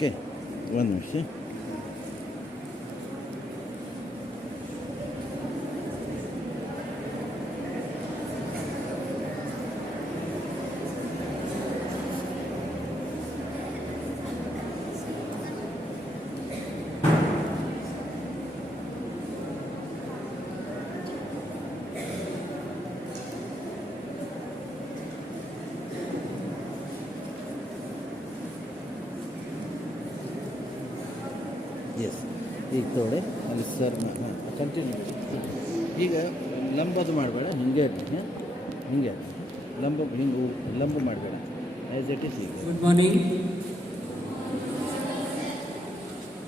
Okay, one minute. S ಈಗ ತೊಗೊಳ್ಳಿ ಅಲ್ಲಿ ಸರ್ ಕಂಟಿನ್ಯೂ. ಈಗ ಲಂಬದು ಮಾಡಬೇಡ, ಹಿಂಗೆ ಹಿಂಗೆ ಲಂಬ ಮಾಡಬೇಡ, as it is. Good morning.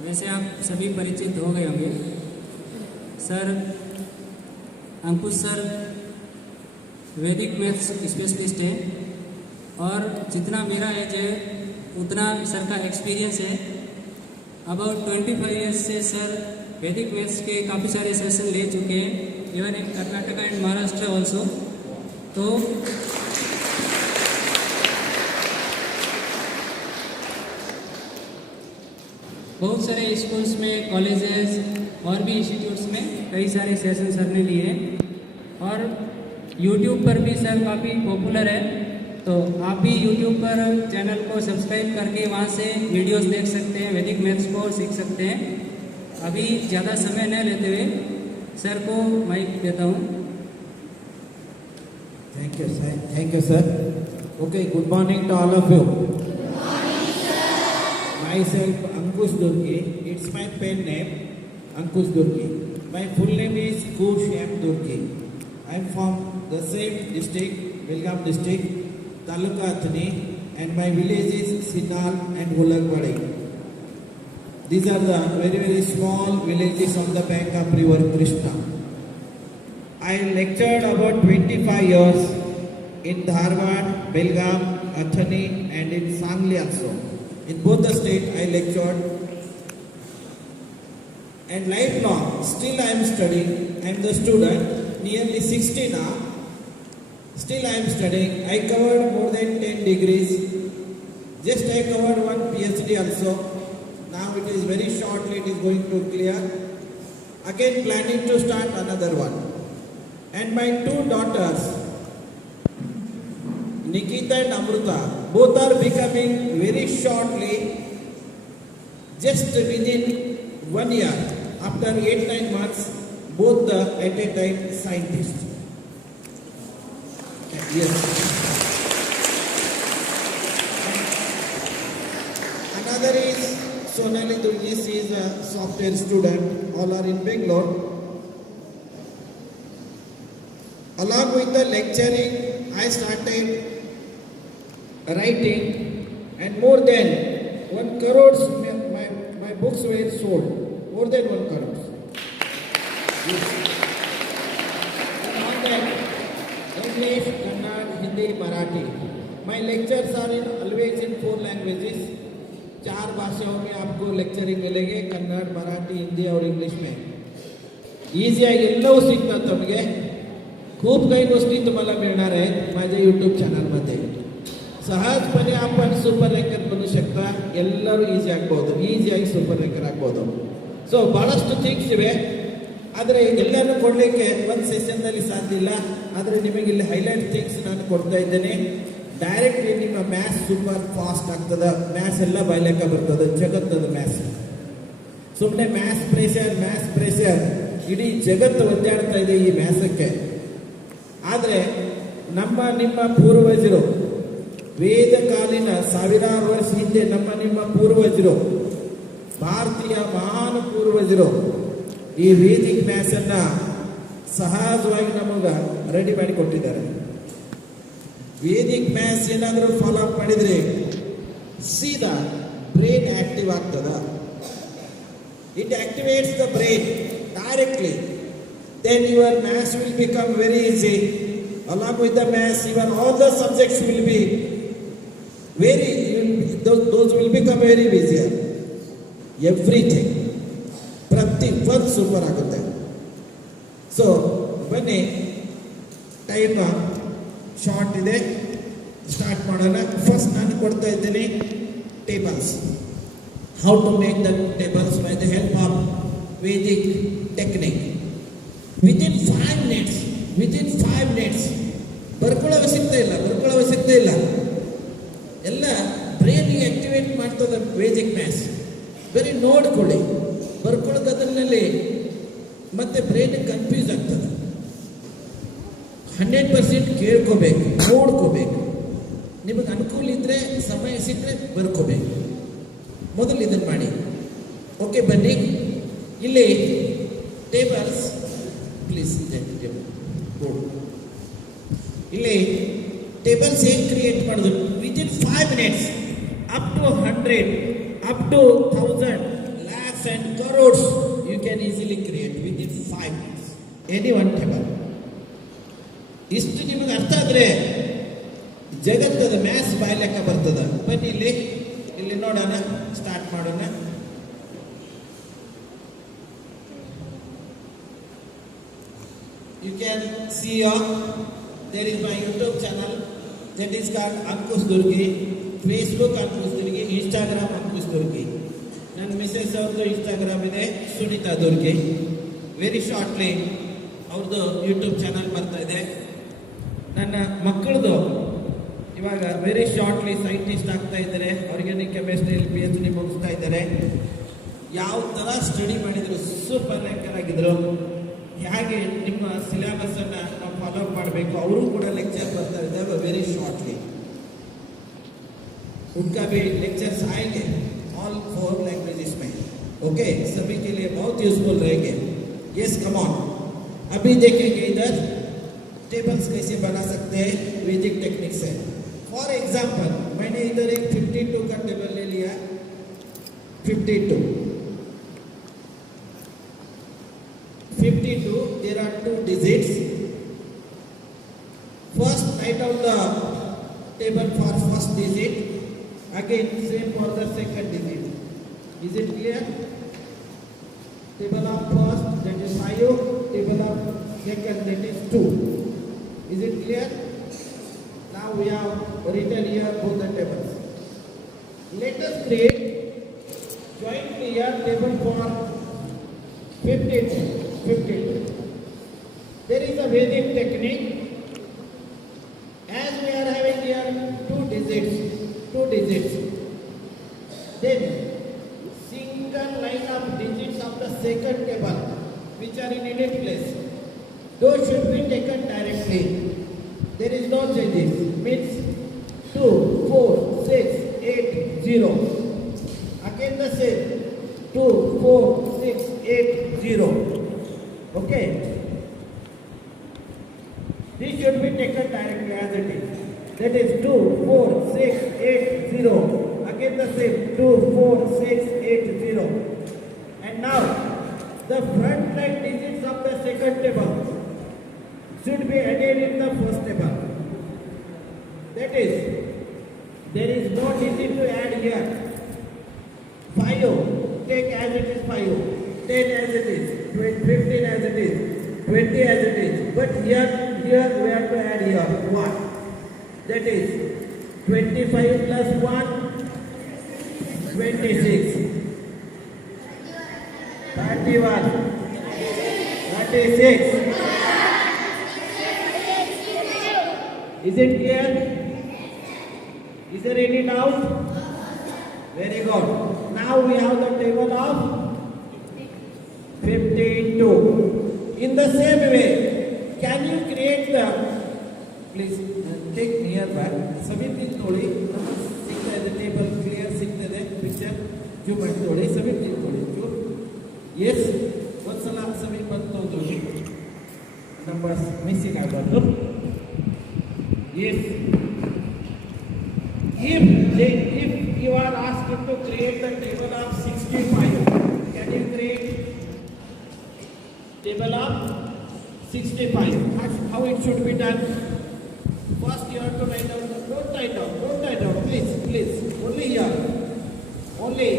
वैसे आप सभी परिचित हो गए होंगे। सर अंकुश सर वैदिक मैथ्स स्पेशलिस्ट है और जितना मेरा एज है उतना सर का एक्सपीरियंस है। अबाउट 25 ईयर्स से सर वैदिक मैथ्स के काफ़ी सारे सेशन ले चुके हैं, even in Karnataka and Maharashtra also. तो बहुत सारे स्कूल्स में, कॉलेजेस और भी इंस्टीट्यूट्स में कई सारे सेशन सर ने लिए हैं और यूट्यूब पर भी सर काफ़ी पॉपुलर है। तो आप भी यूट्यूब पर चैनल को सब्सक्राइब करके वहाँ से वीडियोस देख सकते हैं, वैदिक मैथ्स को सीख सकते हैं। अभी ज़्यादा समय न लेते हुए सर को माइक देता हूँ। Thank you, sir. Okay, good morning to all of you. Myself Ankush Durki. It's my pen name, Ankush Durki. My full name is Kushyam Durki. I'm from the same district, Belgaum district, Taluka Athani, and my village is Sinal and Hulagwadi. These are the very small villages on the bank of river Krishna. I lectured about 25 years in Dharwad, Belgaum, Athani, and in Sangli also. In both the states I lectured, and lifelong still I am studying. I am the student, nearly 60 now. Still I am studying. I covered more than 10 degrees. Just I covered one PhD also. Now it is very shortly it is going to clear. Again planning to start another one. And my two daughters, Nikita and Amruta, both are becoming very shortly, just within 1 year, after 8-9 months, both at a time scientists. Yes. Another is Sonali Durgi. She is a software student. All are in Bangalore. Along with the lecturing, I started writing, and more than 1 crore my books were sold. More than 1 crore. Yes. And on that, English, Kannada, Hindi, Marathi. My lectures are always in 4 languages. 4 भाषाओं में आपको lecturing मिलेंगे, कन्नड़, मराठी, हिंदी और English में. ईझियाಗಿ ಎಲ್ಲವೂ ಸಿಗ್ತದೆ ತಮಗೆ. खूप काही गोष्टी तुम्हाला मिळणार आहेत माझ्या यूट्यूब चॅनलमध्ये. सहजपणे आपण ಸೂಪರ್ ರ್ಯಾಂಕರ್ बनू शकता. ಎಲ್ಲರೂ ಈಜಿಯಾಗಿ ಸೂಪರ್ ರ್ಯಾಂಕರ್ ಆಗ್ಬೋದು. ಸೊ ಬಹಳಷ್ಟು ಥಿಂಗ್ಸ್ ಇವೆ, ಆದರೆ ಎಲ್ಲರೂ ಕೊಡಲಿಕ್ಕೆ ಒಂದು ಸೆಷನ್ನಲ್ಲಿ ಸಾಧ್ಯ ಇಲ್ಲ. ಆದರೆ ನಿಮಗೆ ಇಲ್ಲಿ ಹೈಲೈಟ್ ಥಿಂಗ್ಸ್ ನಾನು ಕೊಡ್ತಾ ಇದ್ದೇನೆ. ಡೈರೆಕ್ಟ್ಲಿ ನಿಮ್ಮ ಮ್ಯಾಥ್ಸ್ ಸೂಪರ್ ಫಾಸ್ಟ್ ಆಗ್ತದೆ. ಮ್ಯಾಥ್ಸ್ ಎಲ್ಲ ಬಾಯ್ಲೆಕ್ಕ ಬರ್ತದೆ, ಜಗತ್ತದ ಮ್ಯಾಥ್ಸ್. ಸುಮ್ಮನೆ ಮ್ಯಾಥ್ಸ್ ಪ್ರೆಷರ್ ಇಡೀ ಜಗತ್ತು ಒದ್ದಾಡ್ತಾ ಇದೆ ಈ ಮ್ಯಾಥ್ಸಕ್ಕೆ. ಆದರೆ ನಿಮ್ಮ ಪೂರ್ವಜರು, ವೇದಕಾಲೀನ 1000 ವರ್ಷ ಹಿಂದೆ ನಿಮ್ಮ ಪೂರ್ವಜರು, ಭಾರತೀಯ ಮಹಾನ್ ಪೂರ್ವಜರು ಈ ವೇದಿಕ್ ಮ್ಯಾಥ್ಸ್ ಅನ್ನ ಸಹಜವಾಗಿ ನಮಗೆ ರೆಡಿ ಮಾಡಿ ಕೊಟ್ಟಿದ್ದಾರೆ. ವೇದಿಕ್ ಮ್ಯಾಥ್ಸ್ ಏನಾದರೂ ಫಾಲೋ ಅಪ್ ಮಾಡಿದ್ರೆ ಸೀದಾ ಬ್ರೈನ್ ಆಕ್ಟಿವ್ ಆಗ್ತದ. It activates the brain directly. Then your maths will become very easy. Along with the maths, even all the subjects will be those will become very easier. Everything, ಪ್ರತಿಯೊಂದು super ಆಗುತ್ತೆ. So ಬನ್ನಿ, time short ಇದೆ, start ಮಾಡೋಣ. First ನಾನು ಕೊಡ್ತಾ ಇದ್ದೀನಿ tables. how to make the tables by the help of Vedic technique. Within 5 minutes, ಬರ್ಕೊಳ್ಳೋ ಅವಶ್ಯಕತೆ ಇಲ್ಲ, ಎಲ್ಲ ಬ್ರೈನಿಗೆ ಆಕ್ಟಿವೇಟ್ ಮಾಡ್ತದೆ ವೇದಿಕ್ ಮ್ಯಾಥ್ಸ್. ಬರೀ ನೋಡ್ಕೊಳ್ಳಿ, ಬರ್ಕೊಳ್ಳೋದ್ರಲ್ಲಿ ಮತ್ತೆ ಬ್ರೈನಿಗೆ ಕನ್ಫ್ಯೂಸ್ ಆಗ್ತದೆ. 100% ಕೇಳ್ಕೋಬೇಕು, ನೋಡ್ಕೋಬೇಕು. ನಿಮಗೆ ಅನುಕೂಲ ಇದ್ದರೆ, ಸಮಯ ಸಿಕ್ಕರೆ ಬರ್ಕೋಬೇಕು. ಮೊದಲು ಇದನ್ನು ಮಾಡಿ. ಓಕೆ, ಬನ್ನಿ ಇಲ್ಲಿ ಟೇಬಲ್ಸ್ ಪ್ಲೀಸ್. ಇಲ್ಲಿ ಟೇಬಲ್ಸ್ ಹೇಗೆ ಕ್ರಿಯೇಟ್ ಮಾಡೋದು? Within 5 minutes up to 100, up to 1000, lakhs and crores you can easily create within 5 minutes. Any one table. ಇಷ್ಟು ನಿಮಗೆ ಅರ್ಥ ಆದರೆ ಜಗತ್ತದ ಮ್ಯಾಥ್ಸ್ ಬಾಯ್ಲೆಕ್ಕ ಬರ್ತದ. ಬನ್ನಿ ಇಲ್ಲಿ ನೋಡೋಣ, ಸ್ಟಾರ್ಟ್ ಮಾಡೋಣ. You can see there is my YouTube channel that is called Ankush Durgi, Facebook Ankush Durgi, Instagram Ankush Durgi. ನನ್ನ ಮಿಸೆಸ್ ಅವ್ರದ್ದು ಇನ್ಸ್ಟಾಗ್ರಾಮ್ ಇದೆ, ಸುನೀತಾ ದುರ್ಗಿ. ವೆರಿ ಶಾರ್ಟ್ಲಿ ಅವ್ರದ್ದು ಯೂಟ್ಯೂಬ್ ಚಾನಲ್ ಬರ್ತಾ ಇದೆ. ನನ್ನ ಮಕ್ಕಳದು ಇವಾಗ ವೆರಿ ಶಾರ್ಟ್ಲಿ ಸೈಂಟಿಸ್ಟ್ ಆಗ್ತಾ ಇದ್ದಾರೆ, ಆರ್ಗ್ಯಾನಿಕ್ ಕೆಮಿಸ್ಟ್ರಿಯಲ್ಲಿ PhD ಮುಗಿಸ್ತಾ ಇದ್ದಾರೆ. ಯಾವ ಥರ ಸ್ಟಡಿ ಮಾಡಿದ್ರು, ಸೂಪರ್ ರ್ಯಾಂಕರ್ ಆಗಿದ್ರು. ಹೇಗೆ ನಿಮ್ಮ ಸಿಲೆಬಸ್ಸನ್ನು ನಾವು ಫಾಲೋ ಮಾಡಬೇಕು, ಅವರು ಕೂಡ ಲೆಕ್ಚರ್ ಬರ್ತಾ ಇದ್ದಾರೆ ವೆರಿ ಶಾರ್ಟ್ಲಿ. उनका भी लेक्चर्स आएंगे, ऑल 4 लैंग्वेजेस में. ओके, सभी के लिए बहुत यूजफुल रहेंगे. Yes, come on. अभी देखेंगे इधर टेबल्स कैसे बना सकते हैं वैदिक टेक्निक से. फॉर एग्जांपल मैंने इधर एक 52 का टेबल ले लिया. 52, there are 2 digits. First write down the table for first digit. Again same for the second digit. Is it clear? Table of first, that is 5. Table of second, that is 2. Is it clear? Now we have written here both the tables. Let us create jointly here table for 52. There is a Vedic technique. As we are having here 2 digits, then single line of digits of the second table which are in unit place, those should be taken directly. There is no changes. Means 2, 4, 6, 8, 0. Again the same. 2, 4, 6, 8, 0. Okay. This should be taken directly as it is. That is 2, 4, 6, 8, 0. Again the same. 2, 4, 6, 8, 0. And now the front line digits of the second table should be added in the first table. That is, there is no digit to add here. 5, take as it is 5. 10 as it is. 15 as it is. 20 as it is. But here we have to add here 1. That is 25 plus 1, 26. 31, 36. Is it clear? Is there any doubt? Very good. Now we have the table of 52. In the same way, can you create the, please take nearby, सभी चीज थोड़ी सिक्ता है, table clear सिक्ते हैं, picture जो but थोड़ी सभी चीज थोड़ी जो, yes, बहुत सलाह सभी बट तो थोड़ी numbers missing out of them. Yes, if you are asked to create the table of 65, can you create table of 65? How it should be done? First you have to write down, don't write down, please, only here, only,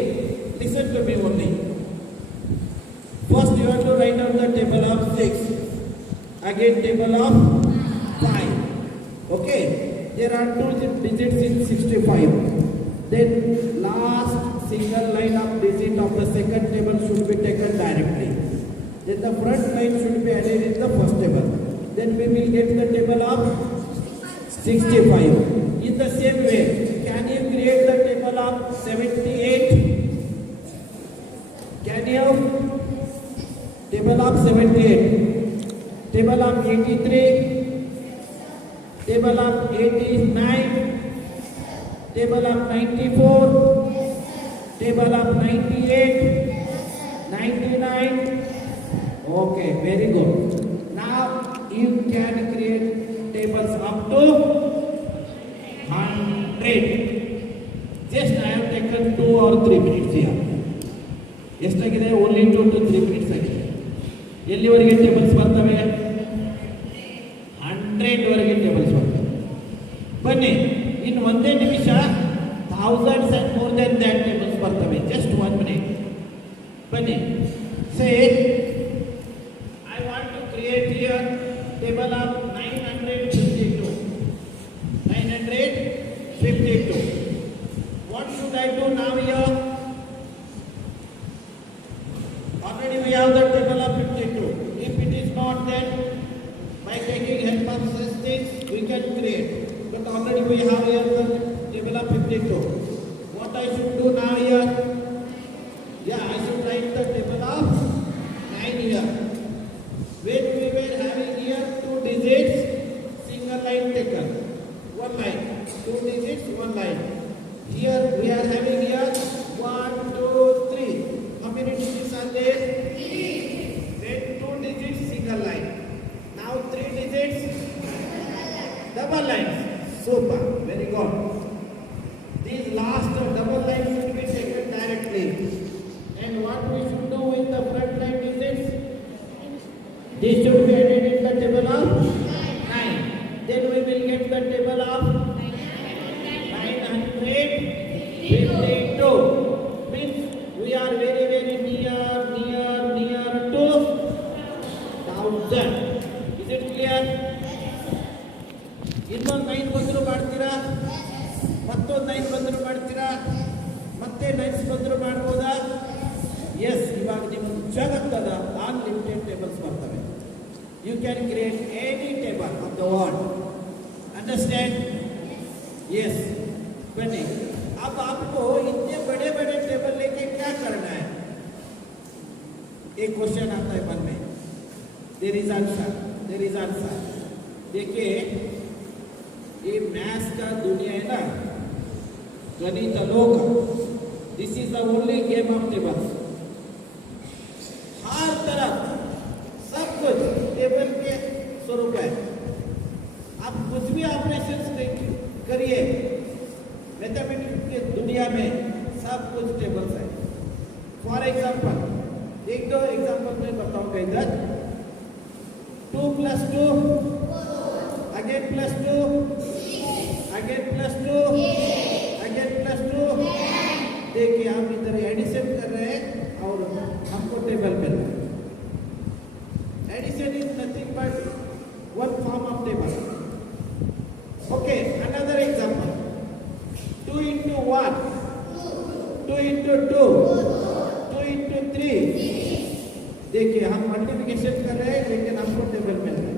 listen to me only. First you have to write down the table of 6, again table of 5, okay, there are 2 digits in 65, then last single line of digit of the second table should be taken directly. Then the front line should be added in the first table. Then we will get the table of 65. In the same way, can you create the table of 78? Can you? Table of 78, table of 83, table of 89, table of 94, table of 98, 99. Okay, very good. Now you can create tables up to 100. Just I have taken 2 or 3 minutes here. ಎಷ್ಟಾಗಿದೆ? Only 2 to 3 minutes ಆಗಿದೆ. ಎಲ್ಲಿವರೆಗೆ tables ಬರ್ತವೆ? 100 ವರೆಗೆ tables ಬರ್ತವೆ. ಬನ್ನಿ, ಇನ್ನು ಒಂದೇ ನಿಮಿಷ thousands and more then that tables ಬರ್ತವೆ. Just 1 minute. ಬನ್ನಿ, say I want to create here table of 952. 952. What should I do now here? Already we have the table of 52. If it is not, then by taking help of such things we can create. But already we have here the table of 52. What I should do now here? Yeah, I should write the table of 9 here. When we were having here 2 digits, single line taken. 1 line. 2 digits, 1 line. Here we are having here 1, 2, 3. How many digits are there? 3. Then 2 digits single line. Now 3 digits double lines. Super. Very good. These last double lines should be taken directly. And what we should do with the front line digits? These should be added in the table of 9. Then we will get the table of 952. Means we are very near to 1000. Is it clear? ಇನ್ನೊಂದು 9 ಬಂದರೂ ಮಾಡ್ತೀರಾ? ಮತ್ತೊಂದು 9 ಬಂದರೂ ಮಾಡ್ತೀರಾ? ಮತ್ತೆ 9 ಬಂದರೂ ಮಾಡ್ಬೋದಾ? Yes, ಇವಾಗ ನಿಮ್ಮ ಜಗತ್ತದ ಅನ್ಲಿಮಿಟೆಡ್ ಟೇಬಲ್ಸ್ ಬರ್ತವೆ. You can create any table of the world. Understand? Yes. बने, अब आपको इतने बड़े बड़े टेबल लेके क्या करना है? एक क्वेश्चन आता है मन में. There is answer. देखिए, ये मैथ्स का दुनिया है ना, गणित लोक. This is the only game of tables. हर तरफ सब कुछ टेबल के स्वरूप है. आप कुछ भी ऑपरेशन करिए, मैथमेटिक्स के दुनिया में सब कुछ टेबल्स है. फॉर एग्जाम्पल, एक दो एग्जाम्पल मैं बताऊंगा. इधर 2 + 2, अगेन +2, अगेन +2, अगेन +2. देखिए, हम इधर एडिशन कर रहे हैं और हमको टेबल मिल रहा है. Addition is nothing but one form of table. Okay, another example. 2 into 1, 2 into 2, 2 into 3. देखिए, हम मल्टीप्लिकेशन कर रहे हैं लेकिन हमको टेबल मिल रहा है.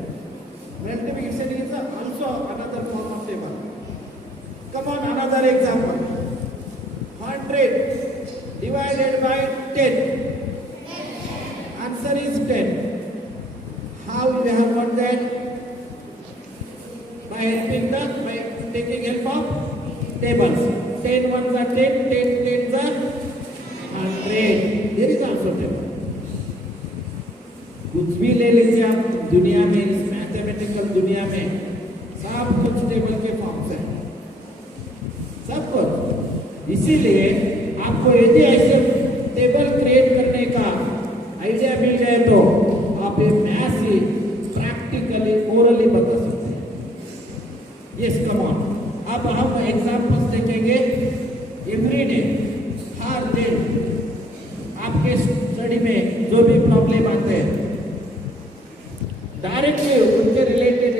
Multiplication is also another form of table. Come on, another example. 100 divided by 10. Answer is 10. How we have got that? By taking help of tables. 10 ones are 10, 10 tens are 100. There is also table. कुछ भी ले लीजिए आप दुनिया में, इस mathematical दुनिया में सब कुछ टेबल के फॉर्म्स है, सब कुछ. इसीलिए आपको यदि ऐसे टेबल क्रिएट करने का आइडिया मिल जाए तो आप ये मैथ्स ही प्रैक्टिकली ओरली बता सकते हैं. Yes, come on. अब हम एग्जांपल्स देखेंगे. एवरीडे, हर दिन आपके स्टडी में जो भी प्रॉब्लम आते हैं, डायरेक्टली उनके रिलेटेड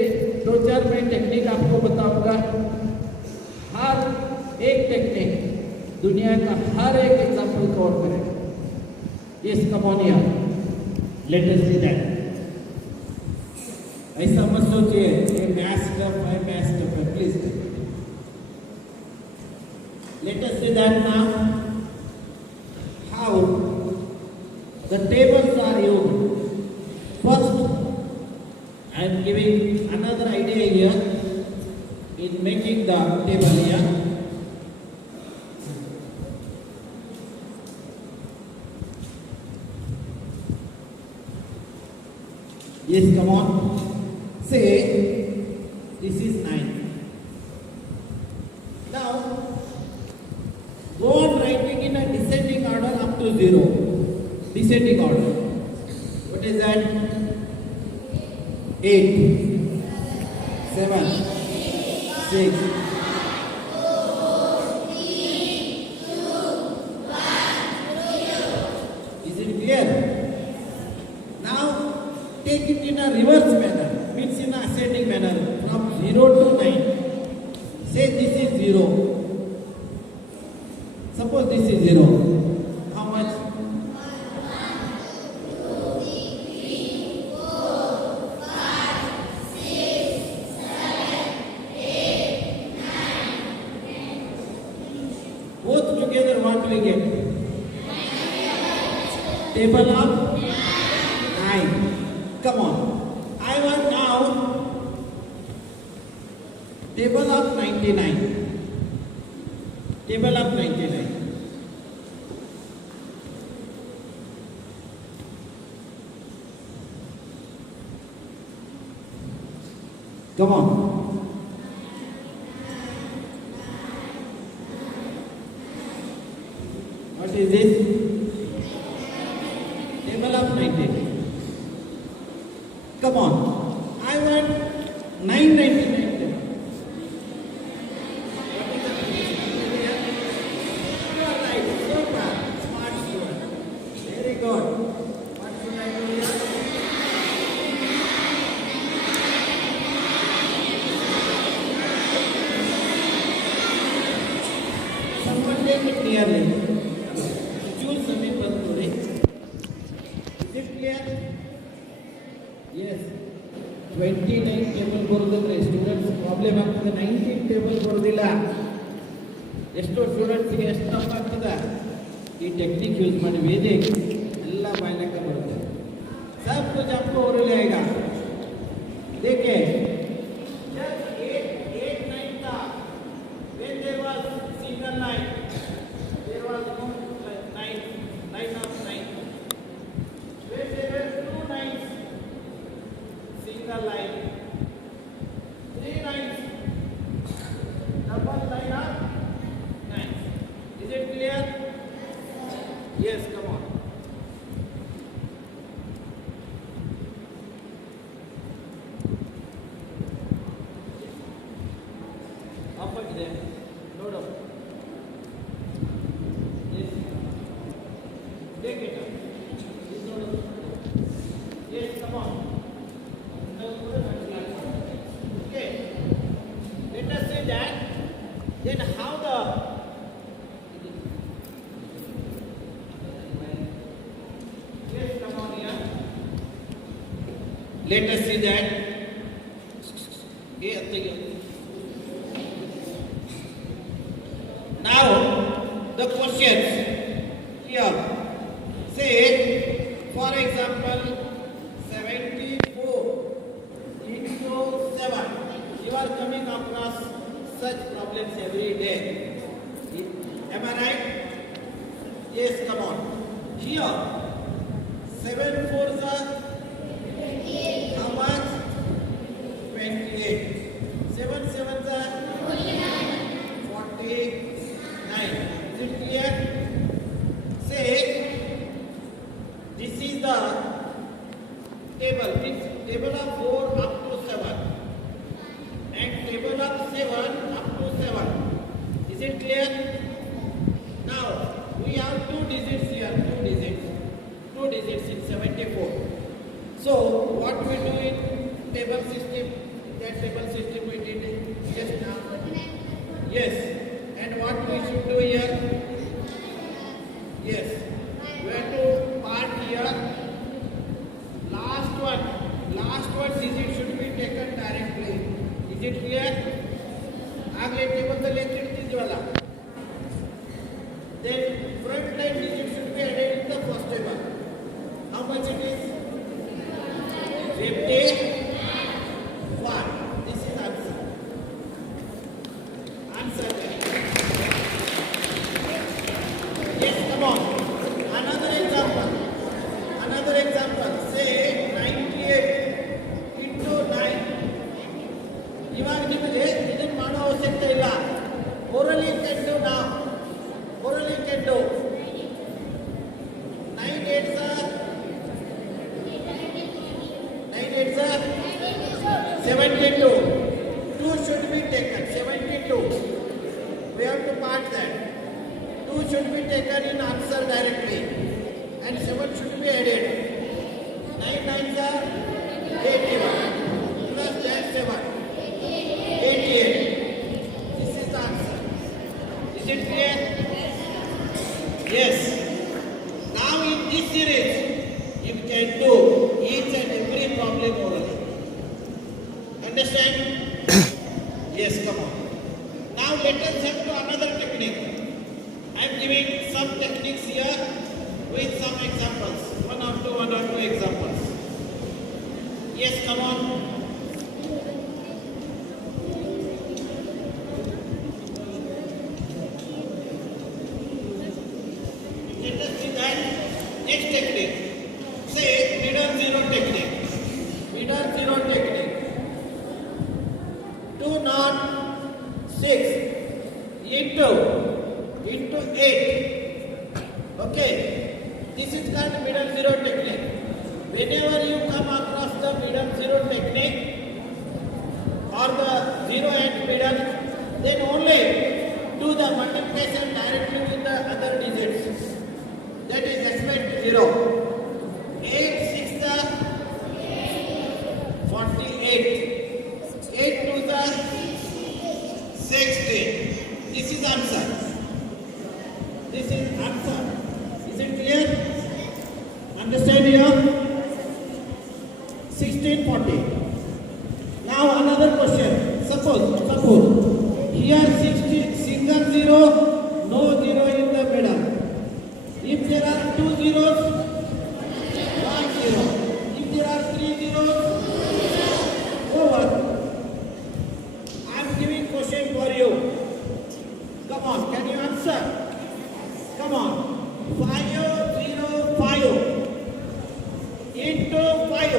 2-4 मैं टेक्निक आपको बताऊंगा. हर एक टेक्निक दुनिया का हर एक एग्जाम्पल कवर करेगा। Yes, come on here. Let us see that. ऐसा मत सोचिए ये मैथ स्टफ है, please. Let us see that now. How the tables are used. First, I am giving another idea here in making the table here. Yes, come on. Say this is 9. Now go on writing in a descending order up to 0. Descending order. What is that? 8, 7, 6. Is it clear? Now take it in a reverse manner, means in a ascending manner, from 0 to 9. Say this is 0. Suppose this is 0. How much? 1, 2, 3, 4, 5, 6, 7, 8, 9. Both together what do we get? Table of 9. Come on. I want now table of 99. Table of 99. Come on. What is this? Table of 99. Come on. I want 999. What is the here? You are right. Super. Smart student. Very good. What should I do here? Someone take it clearly. Choose Samir Panturi. Is it clear? Yes. 29 table ಬರೋದಂದ್ರೆ students problem ಆಗ್ತದೆ. 19 table ಬರೋದಿಲ್ಲ. ಎಷ್ಟೋ ಸ್ಟೂಡೆಂಟ್ಸ್ಗೆ ಎಷ್ಟು ತಪ್ಪಾಗ್ತದೆ ಈ technique use ಮಾಡಿ Vedic ಎಲ್ಲ ಬಾಯ್ಲೆಕ್ಕ ಬರುತ್ತೆ. सब कुछ आपको हो जाएगा. देखिए जब 8 9 था, when there was single line, there was no line of 9. When there were 2 lines, single line, 3 lines, double line of 9. Is it clear? Yes, come on. Up it there. Load up. Yes. Take it up. This load up. Yes, come on. Okay. Let us say that. Then how the yes, come on here. Let us see that. Now the questions here. Say for example 74 into 7. You are coming across such problems every day. Am I right? Yes, come on. Here 7 4s are how much? 28. 7 7s are 49. Is it clear? Say this is the table. It's table of 4 up to 7 and table of 7 up to 7. Is it clear? Now we have 2 digits here. 2 digits in 74. So what we do in table system? That table system we did just now. Yes. And what we should do here? Is it clear? ಆಗಲೇ table ಎತ್ತಿಡ್ತಿದ್ವಲ್ಲ. Then front line digit should be added in the first table. How much it is? 51. This is answer. Answer. Yes, come on. Another example. Another example. Say 98 into 9. ಇವಾಗ ನಿಮಗೆ ಇದನ್ನು ಮಾಡೋ ಅವಶ್ಯಕತೆ ಇಲ್ಲ. Orally can do now. Orally can do. 9 8s are 72. 2 should be taken. 72. We have to part that. 2 should be taken in answer directly. And 7 should be added. 9 9s are 81. Plus that 7. 88. This is the answer. Is it clear? Yes. Now in this series, you can do each and every problem orally. Understand? Yes, come on. Now let us have to another technique. I am giving some techniques here with some examples. One or two examples. Yes, come on. Let us see that next technique. Say middle zero technique. Middle zero technique. 206 into 8. Okay. This is called middle zero technique. Whenever you come across the middle zero technique or the zero at middle, then only do the multiplication directly with the other digits. That is respect 0. 8 6 the 48. 8 2 the 16. This is answer. This is answer. Is it clear? Understand here? 1640. Now another question. Suppose here 60 single zero, no zero in the middle. If there are 2 zeros, 1 zero. If there are 3 zeros, over. I am giving question for you. Come on, can you answer? Come on. 505 into 5.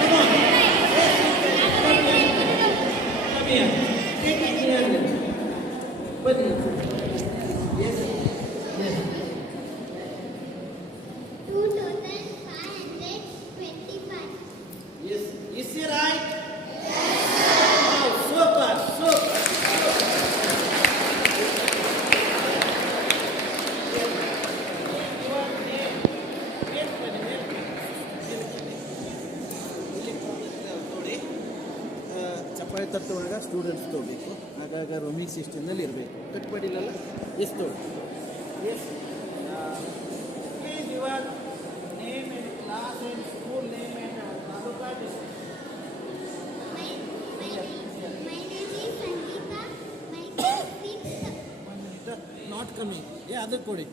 Come on. Come here. Take it clearly. Yes. Yes. 2525. Yes. Is he right? Wow, super. ಚಪ್ಪಾಳೆ ತಟ್ಟುವಾಗ students ತೊಗೋಬೇಕು, ಆಗಾಗ roaming ಸಿಸ್ಟಮ್ನಲ್ಲಿ ಇರಬೇಕು. ಕಟ್ಪಾಡಿಲಲ್ಲ ಎಷ್ಟು ತೊಗೊಳ್ಳಿ. Yes. Please your name and class and school name and taluka district. My name is Sangeeta. My class 6th. Not ಕಮ್ಮಿ ಅದಕ್ಕೆ ಕೊಡಿ.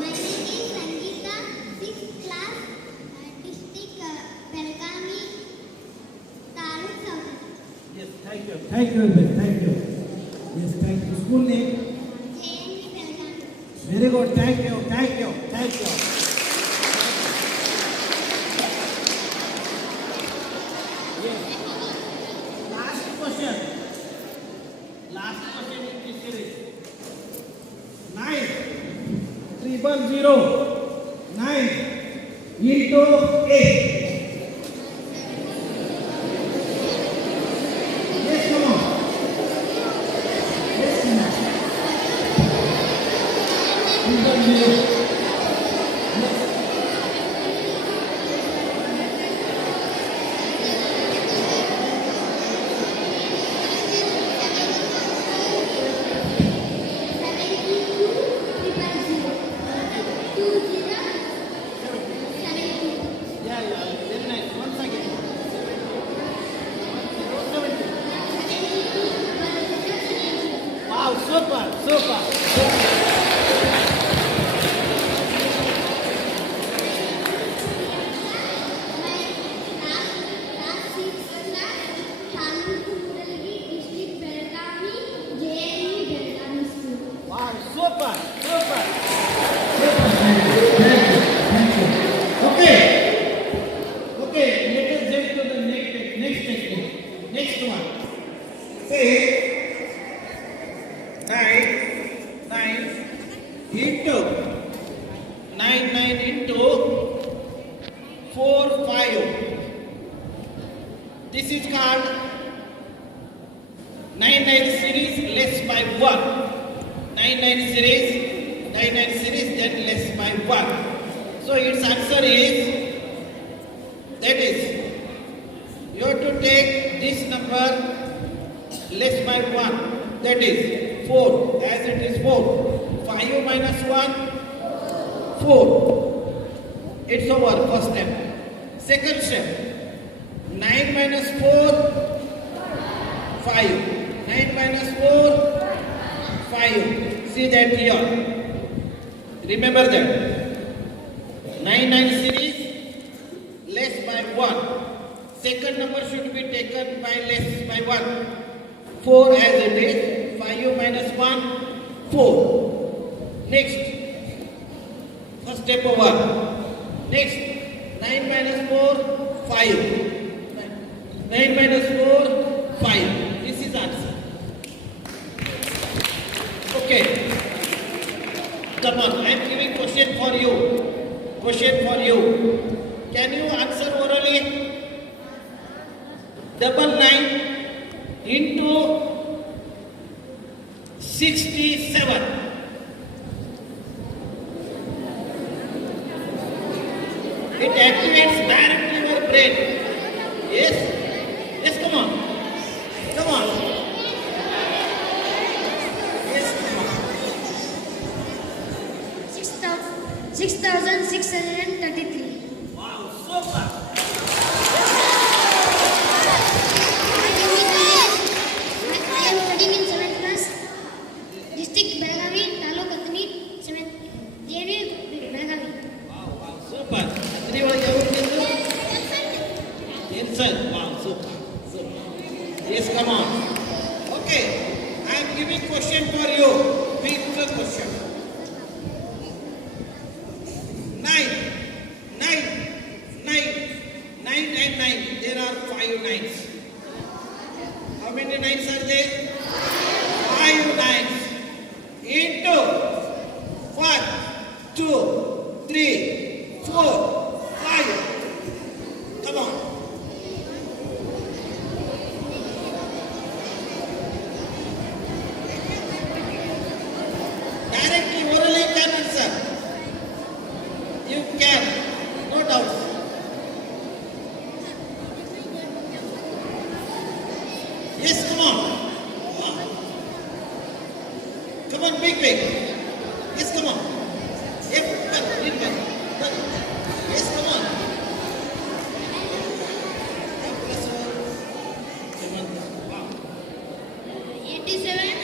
My name is Sangeeta. 6th class. District Belgavi. Taluk Saurabh. Yes, thank you. Thank you, Elvin. Thank you. Yes, thank you. School name? JNV Belgavi. Very good. Thank you. Yes. Last question in this series. 9 000 9 into 8. Yes, come on. Yes, come on. 000. Yes. Super. Wow, super, super. Okay. Okay, let us jump to the next technique. Next one. Say 9 into 9 into 4 5. This is called 9 series less by 1. 9 series then less by 1. So its answer is, that is, you have to take this number less by 1, that is 4, as it is 4. 5 minus 1, 4. It's over, first step. Second step, 9 minus 4, 5. 9 minus 4, 5. See that here. Remember that. 9 series less by 1. Second number should be taken by less by 1. 4 as it is. 5 minus 1, 4. Next. First step over. Next. 9 minus 4, 5. 9 minus 4, 5. This is answer. Okay. Come on, I am giving question for you. Question for you. Can you answer orally? 9 into 67. It activates directly your brain. Yes? Yes, come on. Come on. Yes, come on. 6,633. Wow, super. I am studying in 7th class. District Belagavi, Taluk Athani, 7th. JNU Belagavi. Wow, super. Anyone ever been there? Inside. Wow, super. Yes, come on. Okay, I am giving question for you. Big question. 9. There are 5 nines. How many nines are there? 5 nines. Into 1, 2, 3, 4, 5. Come on. Directly orally can answer. You can. No doubt. Yes, come on. Come on, big. Yes, come on. Yes, but. Yes, come on. Come on. Wow. 87.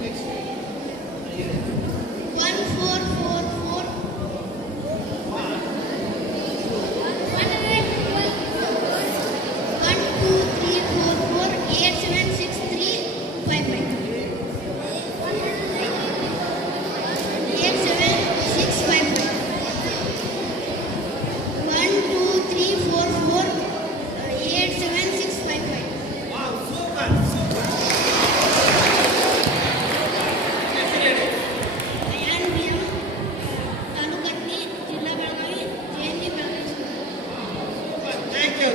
Next. 1444. 87655. Wow, super. Definitely. Ayan BM, Talukatni, Jilla Belagavi, JNU Belagavi. Thank you.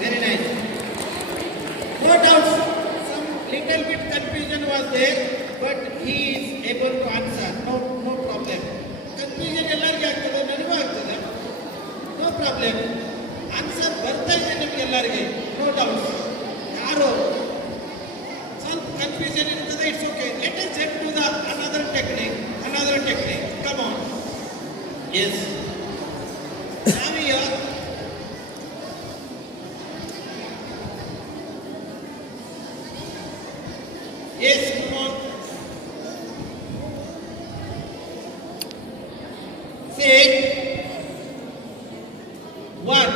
Very nice. No doubts. Some little bit confusion was there, but he is able to answer. No problem. Confusion ಎಲ್ಲರಿಗೆ ಆಗ್ತದೆ, ನನಗೂ ಆಗ್ತದೆ. No problem. Answer ಬರ್ತಾ ಇದೆ ನಿಮಗೆಲ್ಲರಿಗೆ. No doubts. ಯಾರು ಸ್ವಲ್ಪ confusion ಇರ್ತದೆ, it's okay. Let us jump to the another technique. Come on. Yes. Now here Say 1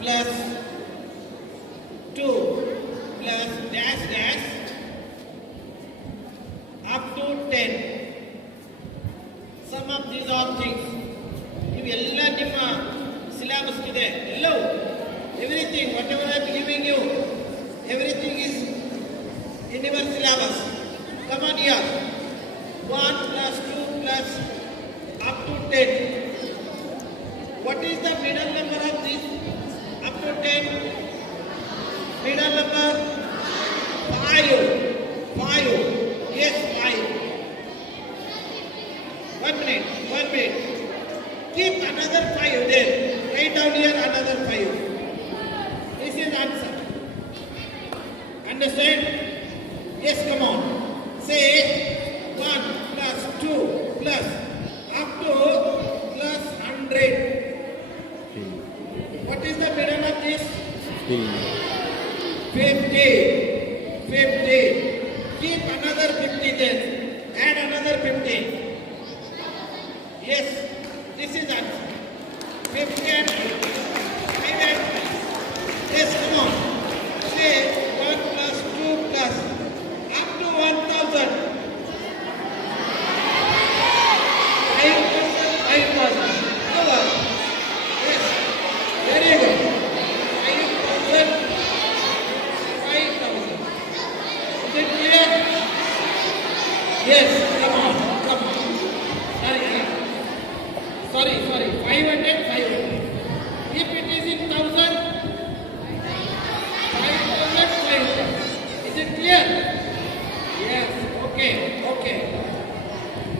plus 2 plus dash dash up to 10. Sum of these all things. ಇವೆಲ್ಲ ನಿಮ್ಮ syllabus ಇದೆ ಎಲ್ಲವೂ everything whatever I am giving you everything is in your syllabus. Come on here. 1 plus 2 plus up to 10. What is the middle number of this? Up to 10. Middle number 5. 5. Yes, 5. 1 minute. 1 minute. Keep another 5 there. Write down here another 5. This is answer. Understand? Yes, come on. Say 1 plus 2 plus up to plus 100. What is the middle of this? 50. 50. Keep another 50 there. Add another 50. Yes, this is answer. 50 and 5 and 5. Yes, come on. Say 1 plus 2 plus up to 1000. 5,000. Come on. Yes, very good. 5,000. 5,000. Is it clear? Yes, come on. Come on. Sorry. 500, 500. If it is in 1000, 5,500. Is it clear? Yes. Okay.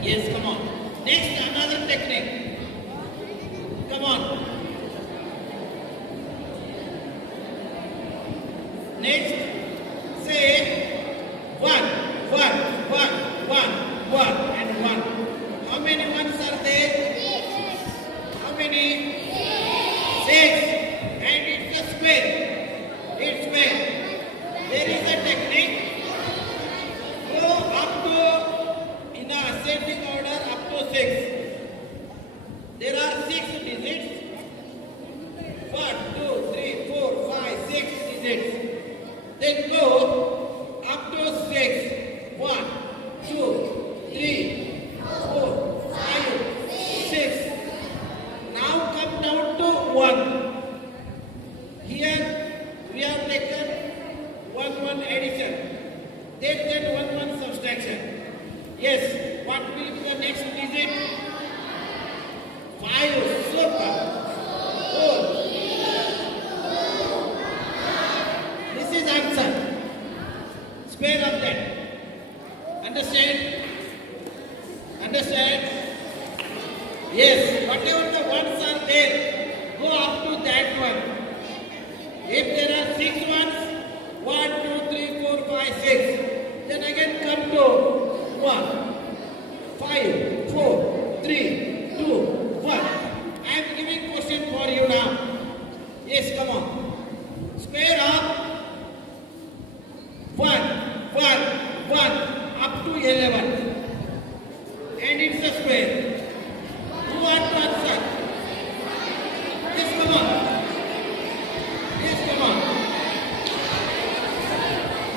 Yes, come on. Next, another technique. Come on. Next, say 1 and 1. How many ones are there? How many? 6. And it's a square. It's square. There is a technique. Go up to, in a ascending order, up to 6. There are 6 digits. 1, 2, 3, 4, 5, 6 digits. Then go up to 6. 1, 2, 3, 4, 5, 6. Now come down to 1. Here we have taken 1 addition. Then 1 subtraction. Yes, what will be the next digit? 5. Super. 4. This is answer. Square of that. Understand? Yes, whatever the ones are there, go up to that one. If there are 6 ones, 1, 2, 3, 4, 5, 6, then again come to 1, 5, 4, 3, 2, 1. I am giving question for you now. Yes, come on. Square of 1 up to 11. And it's a square. Who want to answer? Yes, come on.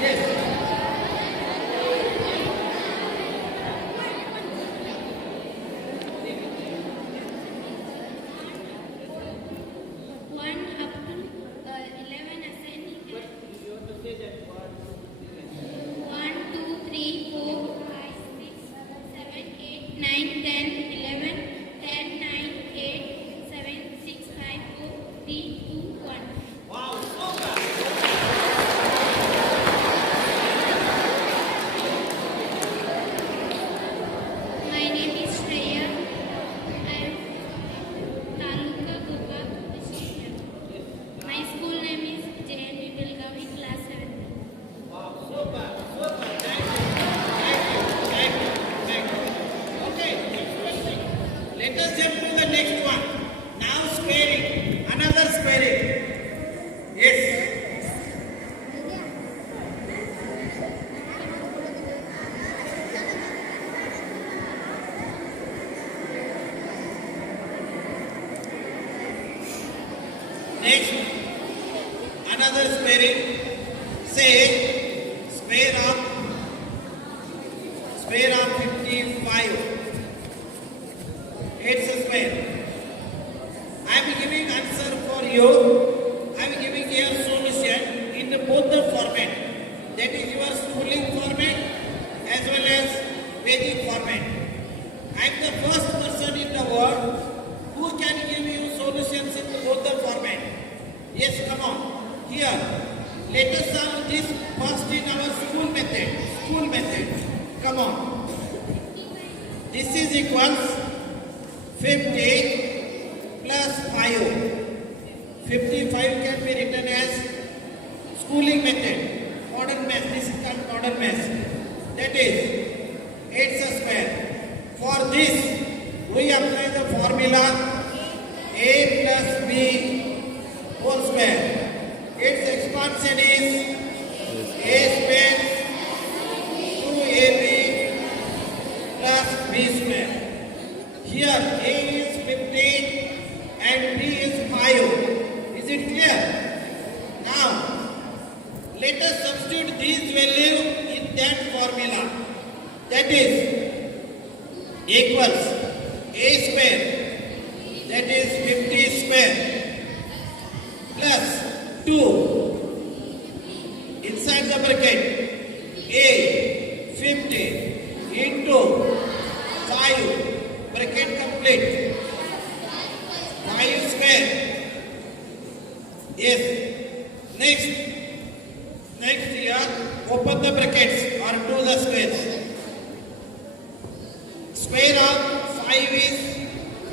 Yes. One up to 11 ascending. 1, 2, 3, 4, 5, 6, 7, 8, 9, 10, 11, 10, 9, 8, 7, 6, 5, 4, 3, 2, 1. Wow, super. My name is Shreya. I am Taluka Gurga district. My school name is JNV Belgavi, class 7. Wow, super. Thank you. Okay, next question. Let us jump to the next one. Now squaring. Another squaring. Yes. Next, another squaring. Say square of 55. It's a square. I am giving answer for you. I am giving your solution in both the format. That is your schooling format as well as Vedic format. I am the first person in the world who can give you solutions in both the format. Yes, come on. Here, let us solve this first in our school method. School method. Come on. This is equals 50 plus 5. 55 can be written as schooling method. Modern math. This is called modern math. That is, it's a square. For this, we apply the formula a plus b whole square. Its expansion is a square 2ab plus b square. Here a is 15 and b is 5. Is it clear? Now, let us substitute this value in that formula. That is equals a square, that is 50 square, plus 2 inside the bracket a 50 into 5 bracket complete 5 square. Yes. Next here open the brackets or do the squares. Square of 5 is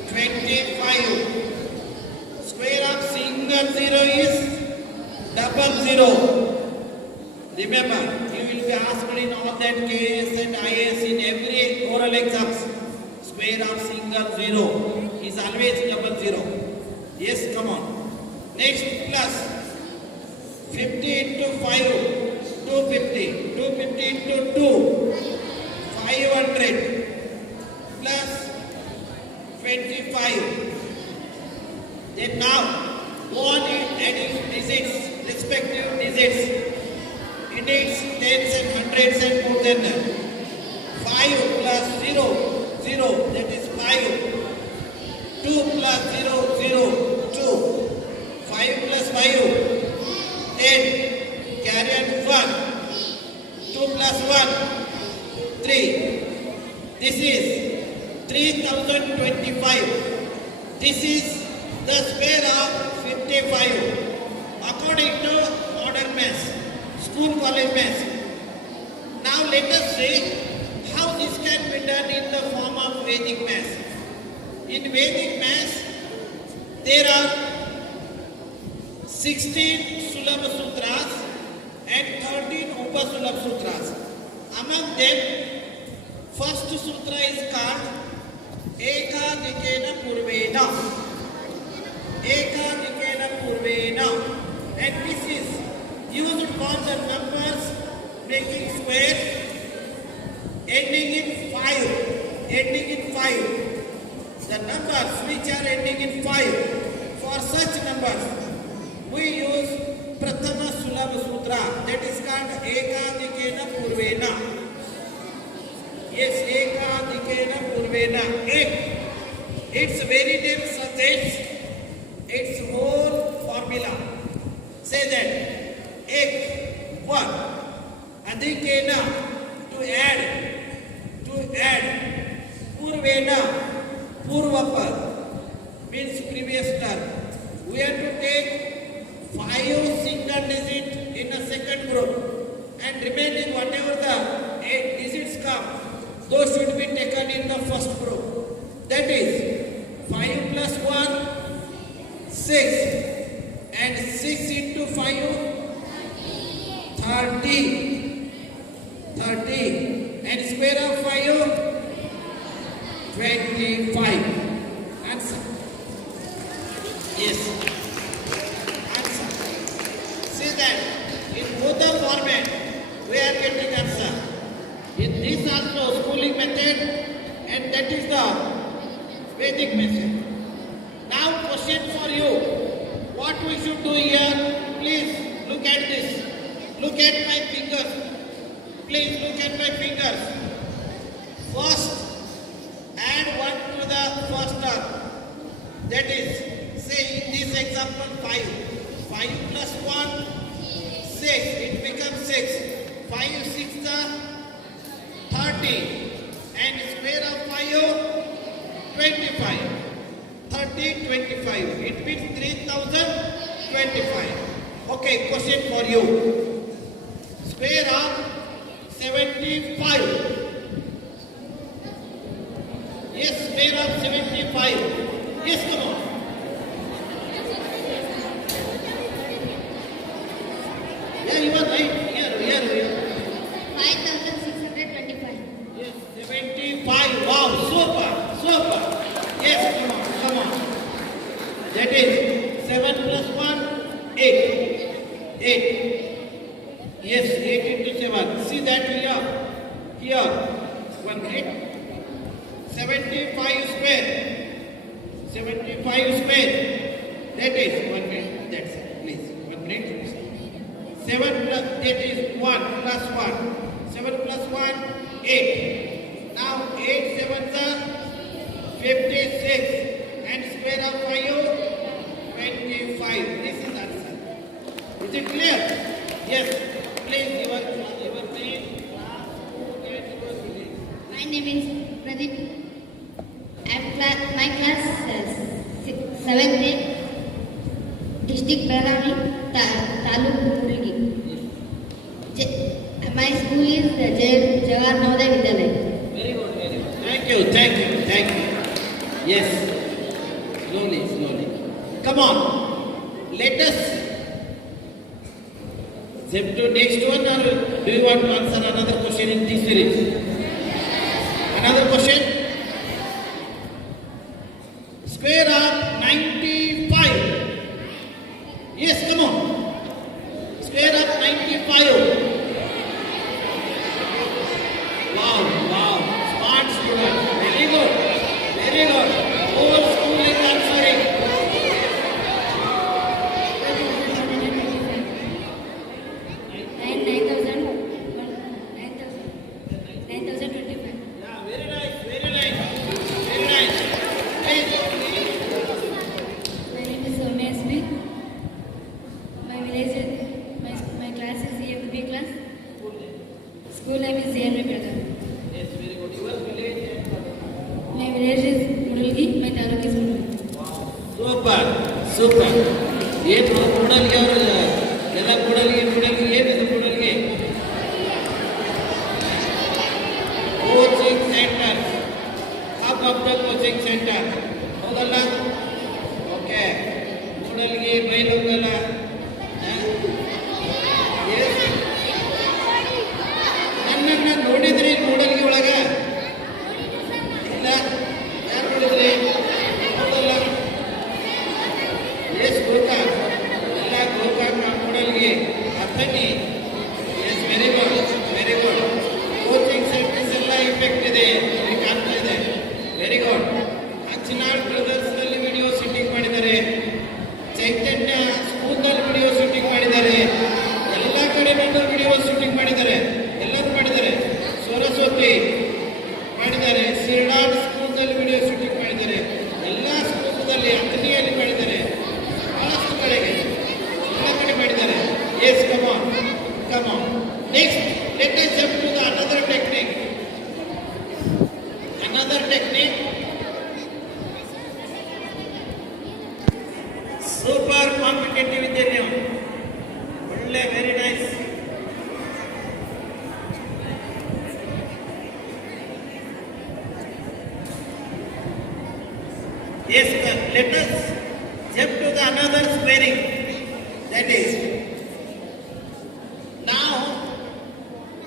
25. Square of single zero is double zero. Remember, you will be asked in all that KS and IS in every oral exams. Square of single zero is always double zero. Yes, come on. Next, plus 50 into 5, 250. 250 into 2, 500. Plus 25. Then now go on adding digits, respective digits. Units, tens and hundreds and more than 5 plus 0, 0, that is 5. 2 plus 0, 0, 2. 5 plus 5, 10. Carry on 1. 2 plus 1, 3. This is 3025. This is the square of 55. According to modern math, school college math. Now let us see how this can be done in the form of Vedic math. In Vedic math, there are 16 Sulabha Sutras and 13 Upasulabha Sutras. Among them, first sutra is called Ekadikena Purvena. Ekadikena Purvena. And this is used for the numbers making squares ending in 5. Ending in 5. The numbers which are ending in 5, for such numbers, we use Prathama Sulabha Sutra. That is called Ekadikena Purvena. Yes, Ekadikena Purvena. Its very name suggests its whole formula. Say that Ek, 1. Adikena, to add. Purvena, Purvapad, means previous term. We have to take 5 single digits in a second group, and remaining whatever the 8 digits come, those should be taken in the first group. That is 5 plus 1, 6, and 6 into 5, 30, and square of 5, 25. Answer. Yes. Answer. See that in both the format we are getting answer. In this also schooling method, and that is the Vedic method. Now question for you. What we should do here, please look at this. Look at my fingers. Please look at my fingers. First, add 1 to the first term. That is, say in this example 5. 5 plus 1, 6. It becomes 6. 5, 6 the 30. And square of 5, 25. 30, 25. It means 3025. Okay, question for you. Square of 75. Yes, square of 75. Yes, come on. Yeah, you are right. Here. 5,625. Yes, 75. Wow, super. Yes, come on. That is 7 plus 1, 8. 8. Yes, 8 into 7. See that here. 1 8. 75 square. 75 square. That is 1 minute. That's it. Please. 1 minute. 7 plus, that is 1 plus 1. 7 plus 1, 8. Now 8 7s are 56. And square of 5, 25. This is answer. Is it clear? Yes. Please, your name, class, and your village. My name is Pradeep. My class is 7th grade, district Belgavi, Taluk Murgi. My school is Jawahar Navodaya Vidyalaya. Very good. Thank you. Yes. Slowly. Come on. Let us jump to next one, or do you want to answer another question in this series? Another question? Square of 95. Yes, come on. Square of 95. Wow. Smart student. Very good. Whole school is answering. 9,025. Yeah, very nice. Please. My name is Soumya SP. My village is, my class is CFB class. School name is CNV Belgavi. Yes, very good. Your village. My village is Murgi. My taluk is Murgi. Super. ಏನು ಕೂಡಲ್ಗೆ ಅವರು ಎಲ್ಲ ಕೂಡಲ್ಗೆ ಏನಿದು ಕೂಡಲ್ಗೆ coaching centre hub of the coaching centre ಹೌದಲ್ಲ okay ಕೂಡಲ್ಗೆ ಬೈಲೊಂಗಲ ನನ್ನನ್ನು ನೋಡಿದ್ರಿ ಕೂಡಲ್ಗೆ ಒಳಗ ಇಲ್ಲ ಯಾರು ನೋಡಿದ್ರಿ ಹೌದಲ್ಲ ಎಸ್ ಗೋಕಾಕ್ ಎಲ್ಲ ಗೋಕಾಕ್ ಕೂಡಲ್ಗೆ Athani yes very good coaching centres ಎಲ್ಲ ಇಫೆಕ್ಟ್ ಇದೆ ನಿಮಗೆ ಕಾಣ್ತಾ ಇದೆ ವೆರಿ ಗುಡ್ ಅಂಚಿನಾಳ್ ಬ್ರದರ್ಸ್ ನಲ್ಲಿ ವಿಡಿಯೋ ಶೂಟಿಂಗ್ ಮಾಡಿದ್ದಾರೆ ಚೈತನ್ಯ ಸ್ಕೂಲ್ನಲ್ಲಿ ವಿಡಿಯೋ ಶೂಟಿಂಗ್ ಮಾಡಿದ್ದಾರೆ ಎಲ್ಲ ಕಡೆ ಬಂದು ವಿಡಿಯೋ ಶೂಟಿಂಗ್ ಮಾಡಿದ್ದಾರೆ ಎಲ್ಲರೂ ಮಾಡಿದ್ದಾರೆ ಸರಸ್ವತಿ ಮಾಡಿದ್ದಾರೆ ಸಿರ್ಡಾಡ್ ಸ್ಕೂಲ್ನಲ್ಲಿ ವಿಡಿಯೋ ಶೂಟಿಂಗ್ ಮಾಡಿದ್ದಾರೆ ಎಲ್ಲ ಸ್ಕೂಲ್ನಲ್ಲಿ ಅಥಣಿಯಲ್ಲಿ ಮಾಡಿದ್ದಾರೆ ಬಹಳಷ್ಟು ಕಡೆಗೆ ಎಲ್ಲ ಕಡೆ ಮಾಡಿದ್ದಾರೆ yes come on next let us jump to the another technique super competitive ಇದ್ದೀರಿ ನೀವು ಒಳ್ಳೆ very nice Yes, sir. Let us jump to the another squaring. That is, now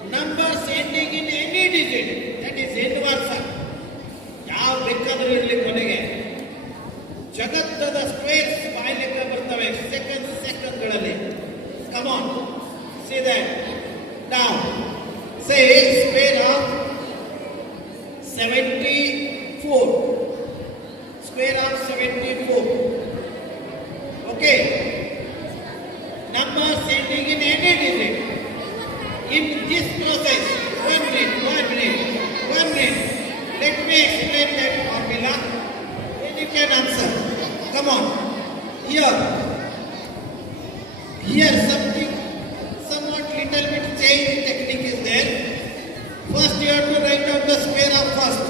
numbers ending in any digit. That is end ವರ್ಷ ಯಾವ ಬೇಕಾದರೂ ಇರಲಿ ಕೊನೆಗೆ ಜಗತ್ತದ squares ಬಾಯ್ಲಿಕ್ಕೆ ಬರ್ತವೆ ಸೆಕೆಂಡ್ಗಳಲ್ಲಿ. Come on, see that. Now, say square of 74. Square of 74. Okay. in this process, 1 minute. Let me explain that formula. Then you can answer. Come on. Here somewhat little bit change technique is there. First you have to write down the square of first.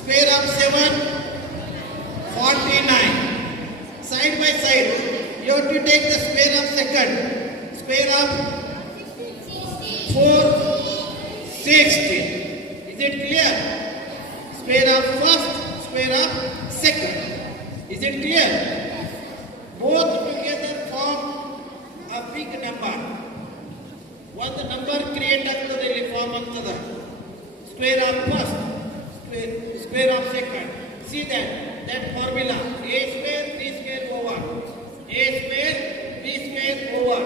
Square of 7, 49. Side by side, you have to take the square of second. Square of 4, 60. Is it clear? Square of first, square of second. Is it clear? Both together form a big number. One number create ಆಗ್ತದೆ form ಆಗ್ತದೆ. Square of first, square of second. See that formula. A square B square over. A square B square over.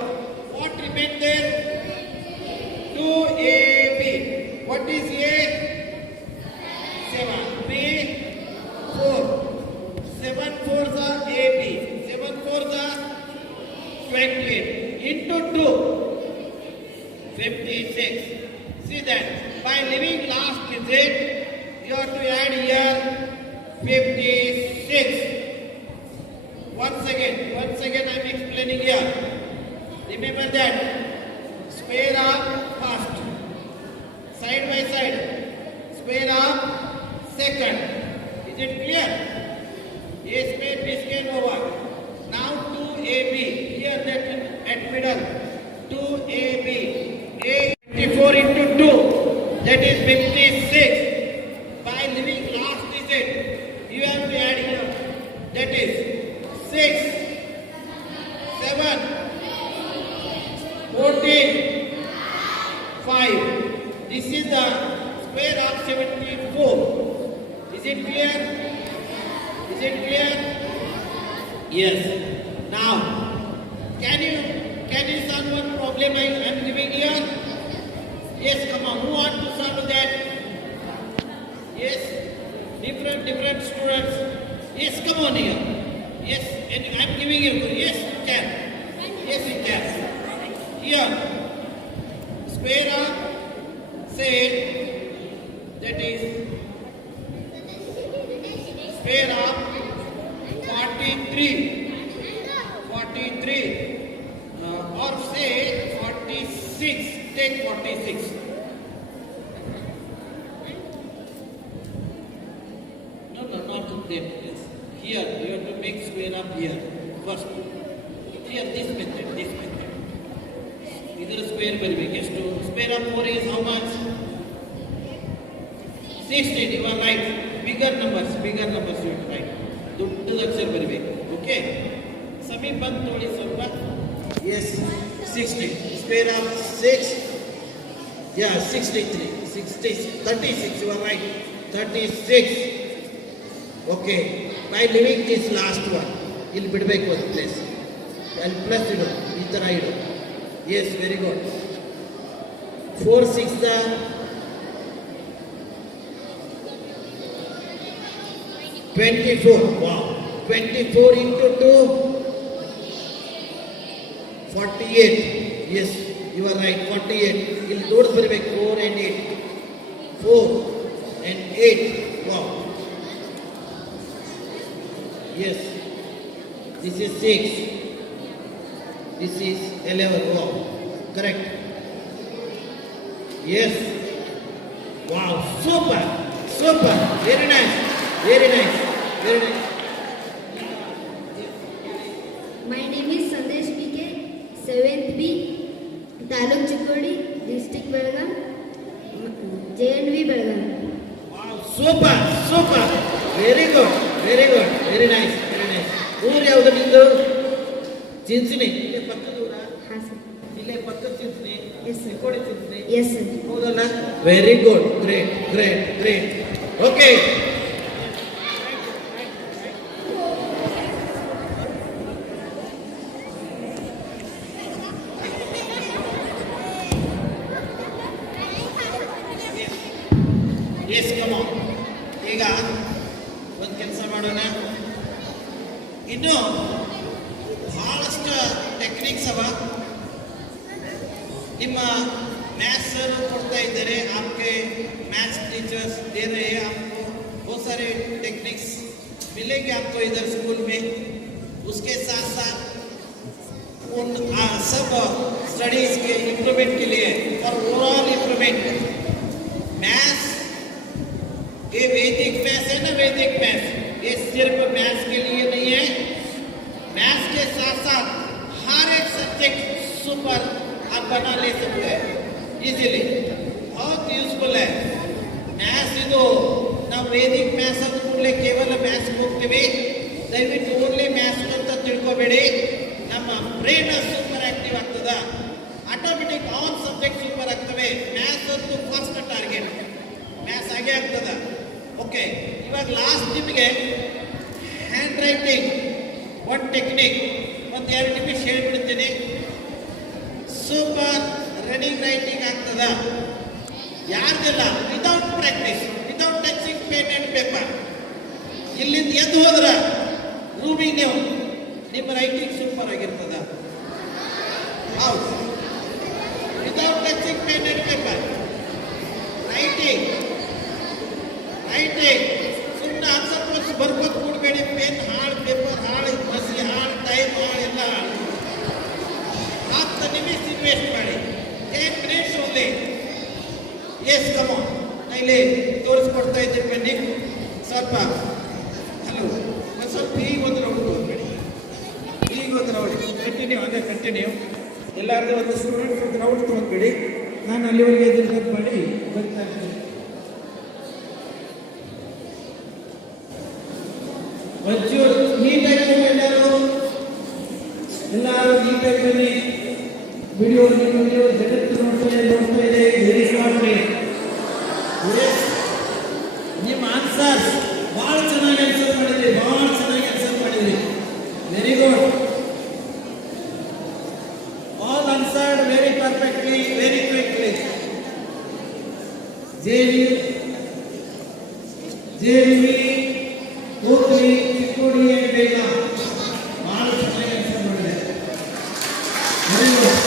What remains there? 2AB. What is A? 7. B 4. 7 4s are AB. 7 4s are 28. Into 2. 56. See that. By leaving last digit, you have to add here 56. Once again I am explaining here. Remember that. Square of first. Side by side. Square of second. Is it clear? A square B square over. Now 2AB. Here that at middle. 2AB. A 24 into 2. That is 56. By leaving last digit, you have to add here. That is 6, 7, 14, 5. This is the square of 74. Is it clear? Is it clear? Yes. Now, can you solve one problem I am giving here? Yes, come on. Who want to solve that? Yes. Different students. Yes, come on here. Yes, and I am giving you. Yes, you can. Yes, you can. Here, square of, say, that is square of 43. Or say 46. Take 46. No, not to them. Yes. Here, you have to make square up here. First. Here, this method. Either square bariಬೇಕು. Square of 4 is how much? 16. You are right. Bigger numbers you have to write. ದೊಡ್ಡದ ಅಕ್ಷರ ಬರಬೇಕು. Okay. ಸಮೀಪ ಬಂದು ನೋಡಿ ಸ್ವಲ್ಪ. Yes, 60. Square of 6. Yeah, 63. 36. You are right. 36. Okay. By leaving this last one, ಇಲ್ಲಿ ಬಿಡಬೇಕು ಒಂದು place. ಅಲ್ಲಿ ಪ್ಲಸ್ ಇಡು. ಈ ಥರ ಇಡು. Yes, very good. 4 6 24. Wow. 24 into 2. 48. Yes, you are right. 48. ಇಲ್ಲಿ ದೊಡ್ಡ ಬರಬೇಕು. 4 and 8. 4 and 8. Wow. Yes. This is 6. This is 11. Wow. Correct. Yes. Wow. Super. Very nice. My name is Sandesh PK, 7th B, Taluk Chikkodi, District Belgaum, JNV Belgaum. Wow. Super. Very good. Very nice. ಊರು ಯಾವುದು ನಿಂದು? ಚಿಂಚಣಿ. ಇಲ್ಲೇ ಪಕ್ಕದ ಊರ? ಹಾಂ sir. ಇಲ್ಲೇ ಪಕ್ಕದ Chinchani? Yes, sir. Chikkodi Chinchani? Yes, sir. ಹೌದಲ್ಲ? Very good. Great. Okay. Yes come on. ಈಗ ಒಂದು ಕೆಲಸ ಮಾಡೋಣ. ಇನ್ನು ಬಹಳಷ್ಟು ಟೆಕ್ನಿಕ್ಸ್ ಅವ. ನಿಮ್ಮ मैथ्स सर पढ़ता इधर आपके मैथ्स टीचर्स दे रहे हैं आपको बहुत सारे टेक्निक्स मिलेंगे आपको इधर स्कूल में। उसके साथ साथ उन सब स्टडीज के इम्प्रूवमेंट के लिए और ओवरऑल इम्प्रूवमेंट मैथ्स, ये वैदिक मैथ्स है ना, वैदिक मैथ्स ये सिर्फ मैथ्स के लिए नहीं है, मैथ्स के साथ साथ हर एक सब्जेक्ट सुपर आप बना ले सकते हैं इजीली, बहुत यूस्फुल है मैथ्स। ಇದು ನಾವು ವೇದಿಕ್ ಮ್ಯಾಥ್ಸ್ ಅಂತ ಕೂಡಲೇ ಕೇವಲ ಮ್ಯಾಥ್ಸ್ ಹೋಗ್ತೀವಿ, ದಯವಿಟ್ಟು ಓನ್ಲಿ ಮ್ಯಾಥ್ಸ್ ಅಂತ ತಿಳ್ಕೊಬೇಡಿ. ನಮ್ಮ ಬ್ರೈನ್ ಸೂಪರ್ ಆಕ್ಟಿವ್ ಆಗ್ತದ, ಆಟೋಮೆಟಿಕ್ ಆಲ್ ಸಬ್ಜೆಕ್ಟ್ ಸೂಪರ್ ಆಗ್ತವೆ. ಮ್ಯಾಥ್ಸ್ ಅಂತೂ ಫಸ್ಟ್ ಟಾರ್ಗೆಟ್ ಮ್ಯಾಥ್ಸ್ ಆಗೇ ಆಗ್ತದ. ಓಕೆ, ಇವಾಗ ಲಾಸ್ಟ್ ನಿಮಗೆ ಹ್ಯಾಂಡ್ ರೈಟಿಂಗ್ ಒಂದು ಟೆಕ್ನಿಕ್ ಒಂದು 2 ನಿಮಿಷ ಹೇಳ್ಬಿಡ್ತೀನಿ. ಸೂಪರ್ ರನ್ನಿಂಗ್ ರೈಟಿಂಗ್ ಆಗ್ತದ ಯಾರ್ದೆಲ್ಲ without practice, without touching pen and paper. ಇಲ್ಲಿಂದ ಎದ್ದು ಹೋದ್ರ ರೂಮಿಗೆ ನೀವು ನಿಮ್ಮ ರೈಟಿಂಗ್ ಸೂಪರ್ ಆಗಿರ್ತದ. ಹೌದು, without touching pen and paper writing ಸುಮ್ಮನೆ ಅನ್ಸಪ್ಪಸ್ ಬರ್ಕೋತ್ ಕೊಡಬೇಡಿ. ಪೆನ್ ಹಾಳು, ಪೇಪರ್ ಹಾಳು, ಮಸಿ ಹಾಳು, ಟೈಮ್ ಹಾಳು, ಎಲ್ಲ ಹಾಳು. 10 ನಿಮಿಷ ಇನ್ವೆಸ್ಟ್ ಮಾಡಿ, 10 ಮಿನಿಟ್ಸ್ ಓನ್ಲಿ. ಎಸ್ ಕಮಾನ್, ಇಲ್ಲಿ ತೋರಿಸ್ಕೊಡ್ತಾ ಇದ್ದೀನಿ ಬನ್ನಿ. ಸ್ವಲ್ಪ ಹಲೋ, ಸ್ವಲ್ಪ ಈಗ ಒಂದು ರೌಂಡ್ ಹೋಗ್ಬೇಡಿ, ಈಗ ಒಂದು ರೌಂಡ್ ಕಂಟಿನ್ಯೂ, ಅದೇ ಕಂಟಿನ್ಯೂ. ಎಲ್ಲಾರ್ದು ಒಂದು ಸ್ಟೂಡೆಂಟ್ಸ್ ಒಂದು ರೌಂಡ್ ತೊಗೊಂಡ್ಬೇಡಿ. ನಾನು ಅಲ್ಲಿವರೆಗೆ ಎದುರು ಮಾಡಿ ಬರ್ತಾ ಇದ್ದೀನಿ. ಒಂಚೂರು ನೀಟಾಗಿ ಎಲ್ಲರೂ ನೀಟಾಗಿ ಬನ್ನಿ. ವಿಡಿಯೋ ಜಗತ್ತು ನೋಡ್ತಾ ಇದೆ. ವೆರಿ ಶಾರ್ಟ್ಲಿ ನಿಮ್ಮ ಆನ್ಸರ್ ಭಾಳ ಚೆನ್ನಾಗಿ ಆನ್ಸರ್ ಮಾಡಿದ್ರಿ, very good. All answered very perfectly, very quickly. ಜೇವಿ ಹೋಗ್ಲಿ, ಚಿಕ್ಕೋಡಿ ಬೇಗ ಭಾಳ ಚೆನ್ನಾಗಿ ಆನ್ಸರ್ ಮಾಡಿದೆ. Very good.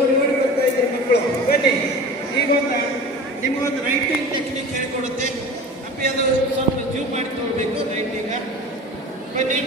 ಓಡಿ ಬರ್ತಾ ಇದ್ರು ಮಕ್ಕಳು. ಬನ್ನಿ, ಈಗ ನಿಮಗೊಂದು ರೈಟಿಂಗ್ ಟೆಕ್ನಿಕ್ ಹೇಳ್ಕೊಡುತ್ತೆ. ಅಪ್ಪಿ ಅದು ಸ್ವಲ್ಪ ಜೂಮ್ ಮಾಡಿ ತೋರ್ಬೇಕು ರೈಟಿಂಗ. ಬನ್ನಿ,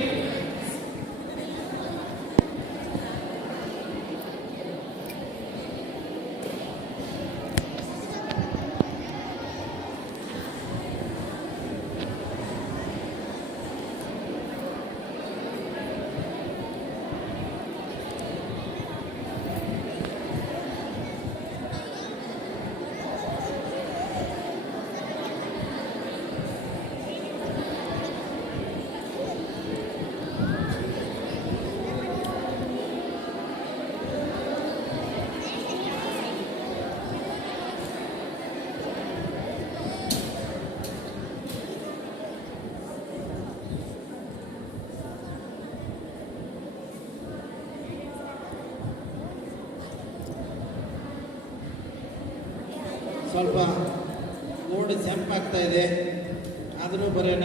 ಸ್ವಲ್ಪ ಬೋರ್ಡ್ ಜಂಪ್ ಆಗ್ತಾ ಇದೆ, ಆದರೂ ಬರೋಣ.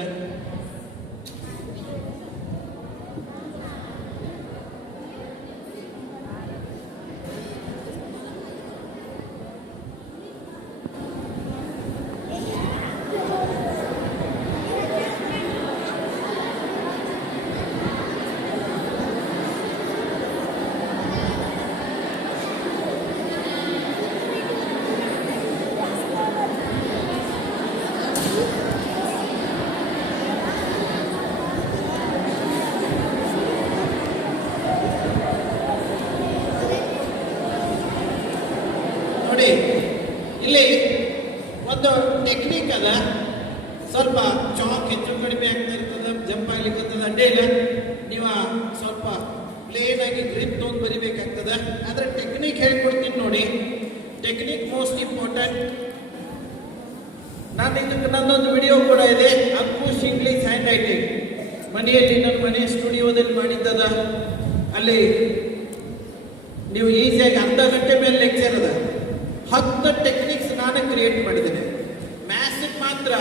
ನೋಡಿ, ಇಲ್ಲಿ ಒಂದು ಟೆಕ್ನಿಕ್ ಅದ. ಸ್ವಲ್ಪ ಚಾಕ್ ಹೆಚ್ಚು ಕಡಿಮೆ ಆಗ್ತಾ ಇರ್ತದೆ, ಜಂಪ್ ಆಗ್ಲಿಕ್ಕೆ ಅಡ್ಡೇ ಇಲ್ಲ. ನೀವು ಸ್ವಲ್ಪ ಪ್ಲೇನ್ ಆಗಿ ಗ್ರಿಪ್ ತೊಗೊಂಡು ಬರಿಬೇಕಾಗ್ತದೆ. ಆದರೆ ಟೆಕ್ನಿಕ್ ಹೇಳ್ಕೊಡ್ತೀನಿ ನೋಡಿ. Technique most important. ನಾನು ಇದಕ್ಕೆ ನನ್ನೊಂದು ವಿಡಿಯೋ ಕೂಡ ಇದೆ, ಅಂಕುಶ್ ಇಂಗ್ಲಿಷ್ ಹ್ಯಾಂಡ್ ರೈಟಿಂಗ್. ಮನೆಯಲ್ಲಿ ನನ್ನ ಮನೆ ಸ್ಟುಡಿಯೋದಲ್ಲಿ ಮಾಡಿದ್ದದ. ಅಲ್ಲಿ ನೀವು ಈಸಿಯಾಗಿ ಅರ್ಧ ಗಂಟೆ ಮೇಲೆ ಲೆಕ್ಚರ್ ಅದ. 10 ಟೆಕ್ನಿಕ್ಸ್ ನಾನು ಕ್ರಿಯೇಟ್ ಮಾಡಿದ್ದೇನೆ. ಮ್ಯಾಥ್ಸ್ ಮಾತ್ರ